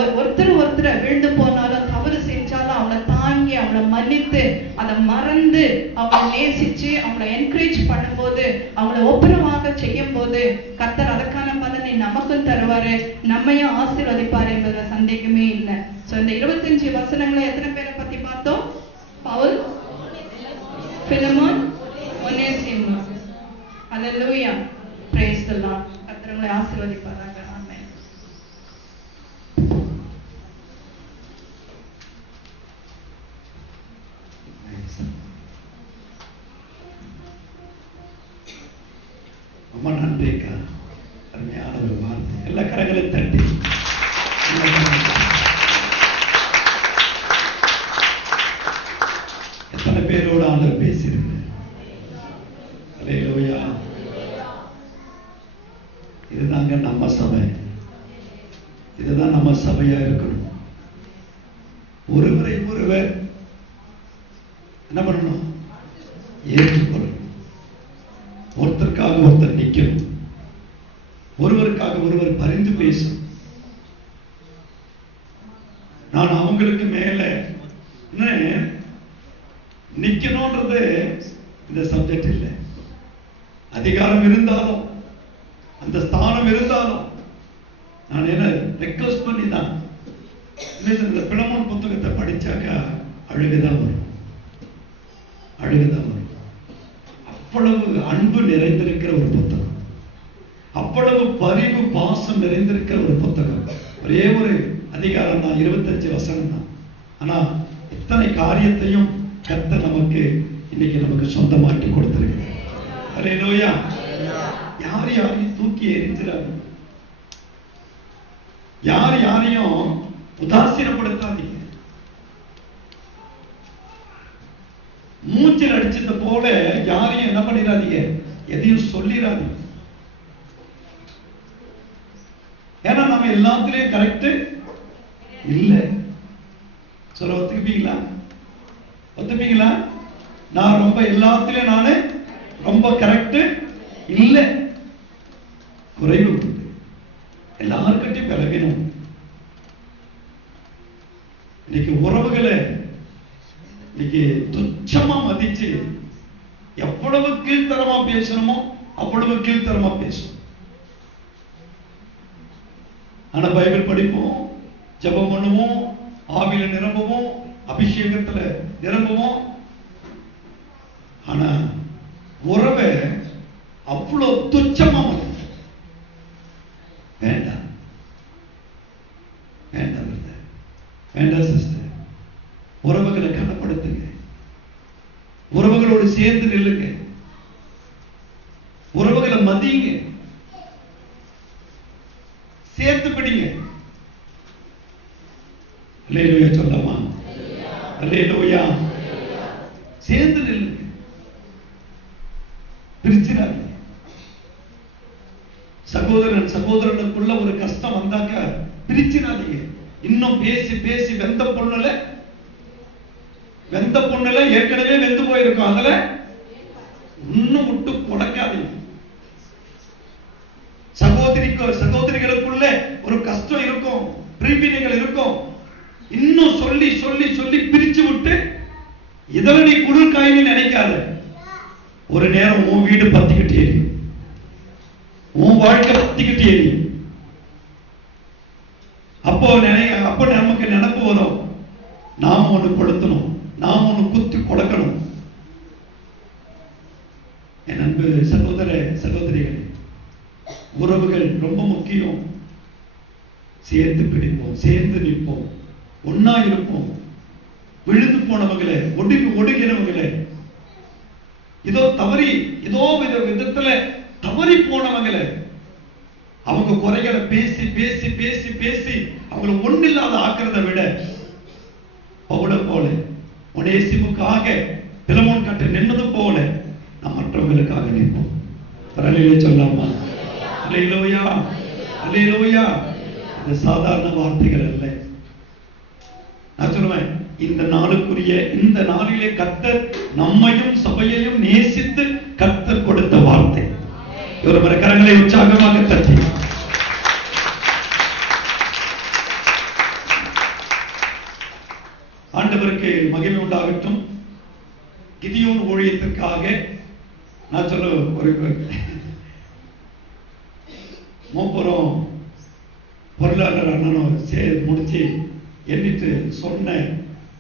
ஒருத்தர் விழுந்து போனாலும் தவறு செஞ்சாலும் அவங்கள தாங்கி அவங்கள அவங்கள மன்னித்து அதை மறந்து அவங்கள நேசிச்சு அவங்கள என்கரேஜ் பண்ணும்போது, அவங்கள ஒப்புரவாக செய்யும் போது கர்த்தர் அதற்கான பலனை நமக்கும் தருவாரு, நம்மையும் ஆசீர்வதிப்பாரு என்பதுல சந்தேகமே இல்லை. சோ இந்த 25 வசனங்களை எத்தனை பேரை பத்தி பார்த்தோம்? Paul, Philemon, Onesimus. Alleluia, praise the lord. கர்த்தர் உங்களை ஆசீர்வதிப்பாராக. ஆமென். ரொம்ப நன்றிக்கா, அருமையான ஒரு வார்த்தை. எல்லா கரங்களையும் தட்டி எத்தனை பேரோட ஆண்டவர் பேசியிருக்கு. அல்லேலூயா. இதுதாங்க நம்ம சபை, இதுதான் நம்ம சபையா இருக்கணும். ஒருவரை ஒருவர் என்ன பண்ணணும்? ஏற்றுக்கொள்ளணும். ஒருத்தருக்காக ஒருத்தர் நிற்கணும். ஒருவருக்காக ஒருவர் பரிந்து பேசணும். நான் அவங்களுக்கு மேல நிக்கணும்ன்றது இந்த சப்ஜெக்ட் இல்லை. அதிகாரம் இருந்தாலும் அந்த ஸ்தானம் இருந்தாலும் நான் என்ன ரெக்வஸ்ட் பண்ணி தான். இந்த பிலமோன் புத்தகத்தை படிச்சாக்கா அழுகுதான் வரும், அழுகுதான் வரும். அவ்வளவு அன்பு நிறைந்திருக்கிற ஒரு புத்தகம், அவ்வளவு பரிவு பாசம் நிறைந்திருக்கிற ஒரு புத்தகம். ஒரே ஒரு அதிகாரம் தான், 25 வசனம் தான். ஆனா இத்தனை காரியத்தையும் கர்த்தர் நமக்கு இன்னைக்கு நமக்கு சொந்தமாக்கி கொடுத்திருக்கிறார். அல்லேலூயா. யார் யாரையும் தூக்கி எறிஞ்சிடாது, யார் யாரையும் உதாசீனப்படுத்தாதீங்க. மூச்சில் அடிச்சது போல யாரையும் என்ன பண்ணிடாதீங்க, எதையும் சொல்லிடாதீங்க. ஏன்னா நம்ம எல்லாத்திலையும் கரெக்ட் இல்லை. சொல்ல ஒத்துப்பீங்களா? ஒத்துப்பீங்களா? நான் ரொம்ப எல்லாத்திலையும் நானு ரொம்ப கரெக்ட் இல்லை, குறைவு உண்டு. எல்லாருக்கிட்டையும் பழகணும். இன்னைக்கு உறவுகளை இன்னைக்கு துச்சமா மதிச்சு எவ்வளவு கீழ்த்தரமா பேசணுமோ அவ்வளவு கீழ்த்தரமா பேசணும். ஆனா பைபிள் படிப்போம், ஜெபம் பண்ணுவோம், ஆவியில நிரம்புவோம், அபிஷேகத்துல நிரம்புவோம். ஆனா உறவை அவ்வளவு துச்சமா மதிப்போம். வேண்டாம், வேண்டாம், வேண்டாம் சிஸ்டர். உறவுகளை கனப்படுத்துங்க, உறவுகளோடு சேர்ந்து நில்லுங்க, உறவுகளை மதியுங்க, சேர்த்து பிடிங்க. அல்லேலூயா சொல்லமா? அல்லேலூயா. சேர்ந்து நில்லுங்க, பிரிச்சிடாதீங்க. சகோதரன் சகோதரனுக்குள்ள ஒரு கஷ்டம் வந்தாக்க பிரிச்சிடாதீங்க. இன்னும் பேசி பேசி வெந்த பொண்ணுல ஏற்கனவே வெந்து போயிருக்கும், அதுல இன்னும் விட்டு கொடுக்காதீங்க. சகோதரிகளுக்குள்ள ஒரு கஷ்டம் இருக்கும், பிரிவினைகள் இருக்கும். இன்னும் சொல்லி சொல்லி சொல்லி பிரிச்சு விட்டு இதெல்லாம் நீ குளிர் காயின்னு நினைக்காத. ஒரு நேரம் உன் வீடு பத்திக்கிட்டே எரியும், உன் வாழ்க்கை பத்திக்கிட்டே எரியும். அப்போ நமக்கு நினைப்பு வரும், நாம ஒண்ணு கொளுத்தணும், நாம ஒண்ணு குத்தி கொடுக்கணும். என் அன்பு சகோதர சகோதரிகள், உறவுகள் ரொம்ப முக்கியம். சேர்ந்து பிடிப்போம், சேர்ந்து நிற்போம், ஒன்னா இருப்போம். விழுந்து போனவங்களே, ஒடுங்கினவங்களே, ஏதோ விதத்துல தவறி போனவங்களே, அவங்க குறைகளை பேசி பேசி பேசி பேசி அவங்களை ஒன்னில்லாத ஆக்குறதை விட பவுலை போல ஒநேசிமுக்காக பிலமோன் கட்ட நின்னது போல நாம் மற்றவங்களுக்காக நிற்போம். பரவாயில்லை சொல்லாமா? அல்லேலூயா, அல்லேலூயா. இது சாதாரண வார்த்தைகள் அல்ல. நான் சொல்லுவேன், இந்த நாளுக்குரிய இந்த நாளிலே கர்த்தர் நம்மையும் சபையையும் நேசித்து கர்த்தர் கொடுத்த வார்த்தை. ஒரு முறை கரங்களை உற்சாகமாக தட்டி ஆண்டவருக்கு மகிமை உண்டாகட்டும். கிதியோன் ஊழியத்திற்காக நான் சொல்ல ஒரு மூப்பரும் பொருளாளர் அண்ணனும் முடிச்சு எண்ணிட்டு சொன்ன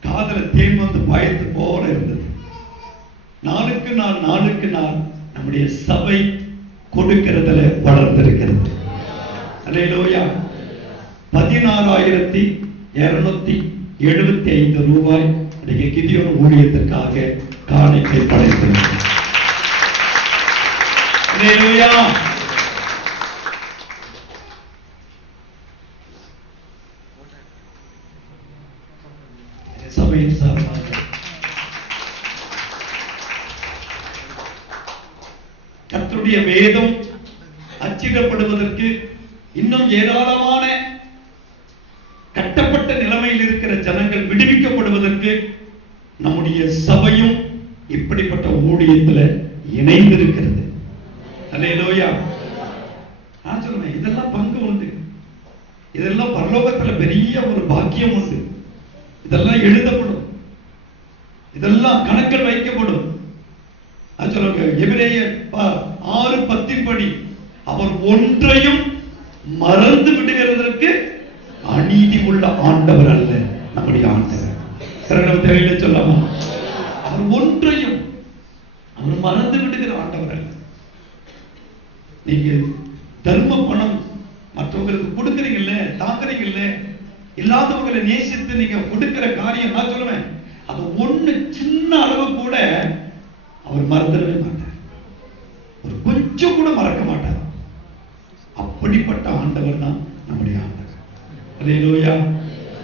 காதல தேன் வந்து பாயத்து போல இருந்தது. நாளுக்கு நாள் நம்முடைய சபை கொடுக்கிறதுல வளர்ந்திருக்கிறது. அல்லேலூயா. 16,275 ரூபாய் இன்னைக்கு கிதியோன் ஊழியத்திற்காக காணிக்கை படைத்திருக்கிறது. அல்லேலூயா. சபையின் சார்பாக கர்த்தருடைய வேதம் அச்சிடப்படுவதற்கு இன்னும் ஏராளமான கட்டப்பட்ட நிலைமையில் இருக்கிற ஜனங்கள் விடுவிக்கப்படுவதற்கு நம்முடைய சபையும் இப்படிப்பட்ட ஊழியத்தில் இணைந்திருக்கிறது. அல்லேலூயா. நான் சொல்லுவேன், இதெல்லாம் பங்கு உண்டு, இதெல்லாம் பரலோகத்தில் பெரிய ஒரு பாக்கியம் உண்டு. இதெல்லாம் எழுதப்படும், இதெல்லாம் கணக்கில் வைக்கப்படும். எபிரேயர் 6:10 படி அவர் ஒன்றையும் மறந்து விடுகிறதற்கு அநீதி உள்ள ஆண்டவர் அல்ல நம்முடைய ஆண்டவர். தெளிவில சொல்லாமா? அவர் ஒன்றையும் அவர் மறந்து விடுகிற ஆண்டவர் அல்ல. நீங்க தர்ம பணம் மற்றவங்களுக்கு கொடுக்குறீங்கல்ல, தாக்குறீங்கல்ல, இல்லாதவங்களை நேசித்து நீங்க கொடுக்கிற காரியம், நான் சொல்லுவேன், அது ஒண்ணு சின்ன அளவு கூட அவர் மறந்துடவே மாட்டார். ஒரு கொஞ்சம் கூட மறக்க மாட்டார். அப்படிப்பட்ட ஆண்டவர் தான் நம்முடைய ஆண்டவர். அல்லேலூயா.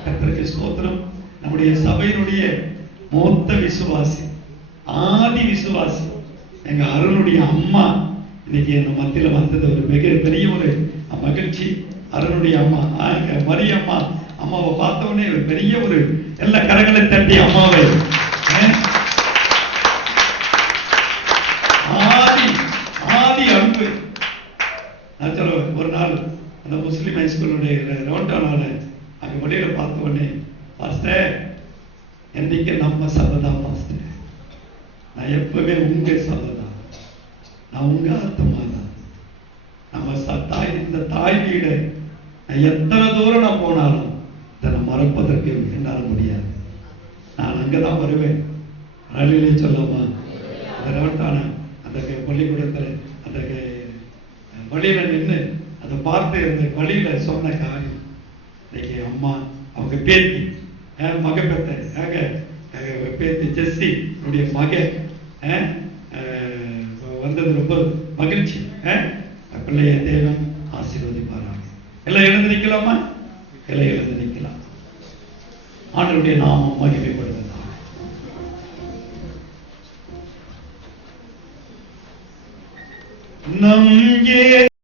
கர்த்தருக்கு ஸ்தோத்திரம். நம்முடைய சபையினுடைய மொத்த விசுவாசி, ஆதி விசுவாசி எங்க அருளுடைய அம்மா இன்னைக்கு எங்க மத்தியில வந்தது ஒரு மிக பெரிய ஒரு மகிழ்ச்சி. அருளுடைய அம்மா மரியம்மா அம்மாவை பார்த்தவொடனே பெரிய ஒரு எல்லா கரங்களை தட்டி அம்மாவை ஆதி அன்பு. நான் சொல்லுவேன், ஒரு நாள் அந்த முஸ்லிம் ஹைஸ்கூலுடைய ரவுண்டான அங்க வெளியில பார்த்த உடனே, பாஸ்டர் என்னைக்கு நம்ம சபைதான் பாஸ்டர், நான் எப்பவுமே உங்க சபைதான், நான் உங்க ஆத்மா தான். நம்ம இந்த தாய் வீடு நான் எத்தனை தூரம் நான் போனாலும் இதை மறப்பதற்கு என்னால் முடியாது. நான் அங்கதான் வருவேன். ரயிலே சொல்லாமா, அந்த ரவுண்டான அந்த பள்ளிக்கூடத்தில் அந்த வழியில நின்று அதை பார்த்து இருந்த வழியில சொன்ன காரியம், இன்னைக்கு அம்மா அவங்க பேத்தி மக பெத்த பேத்தி ஜெஸ்ஸி மக வந்தது ரொம்ப மகிழ்ச்சி. பிள்ளைய தேவன் ஆசீர்வதிப்பாராங்க. எல்லாம் எழுந்து நிக்கலாமா? எல்லாம் எழுந்து நிக்கலாம். ஆண்டவருடைய நாமம் மகிமைப்படுவதாக.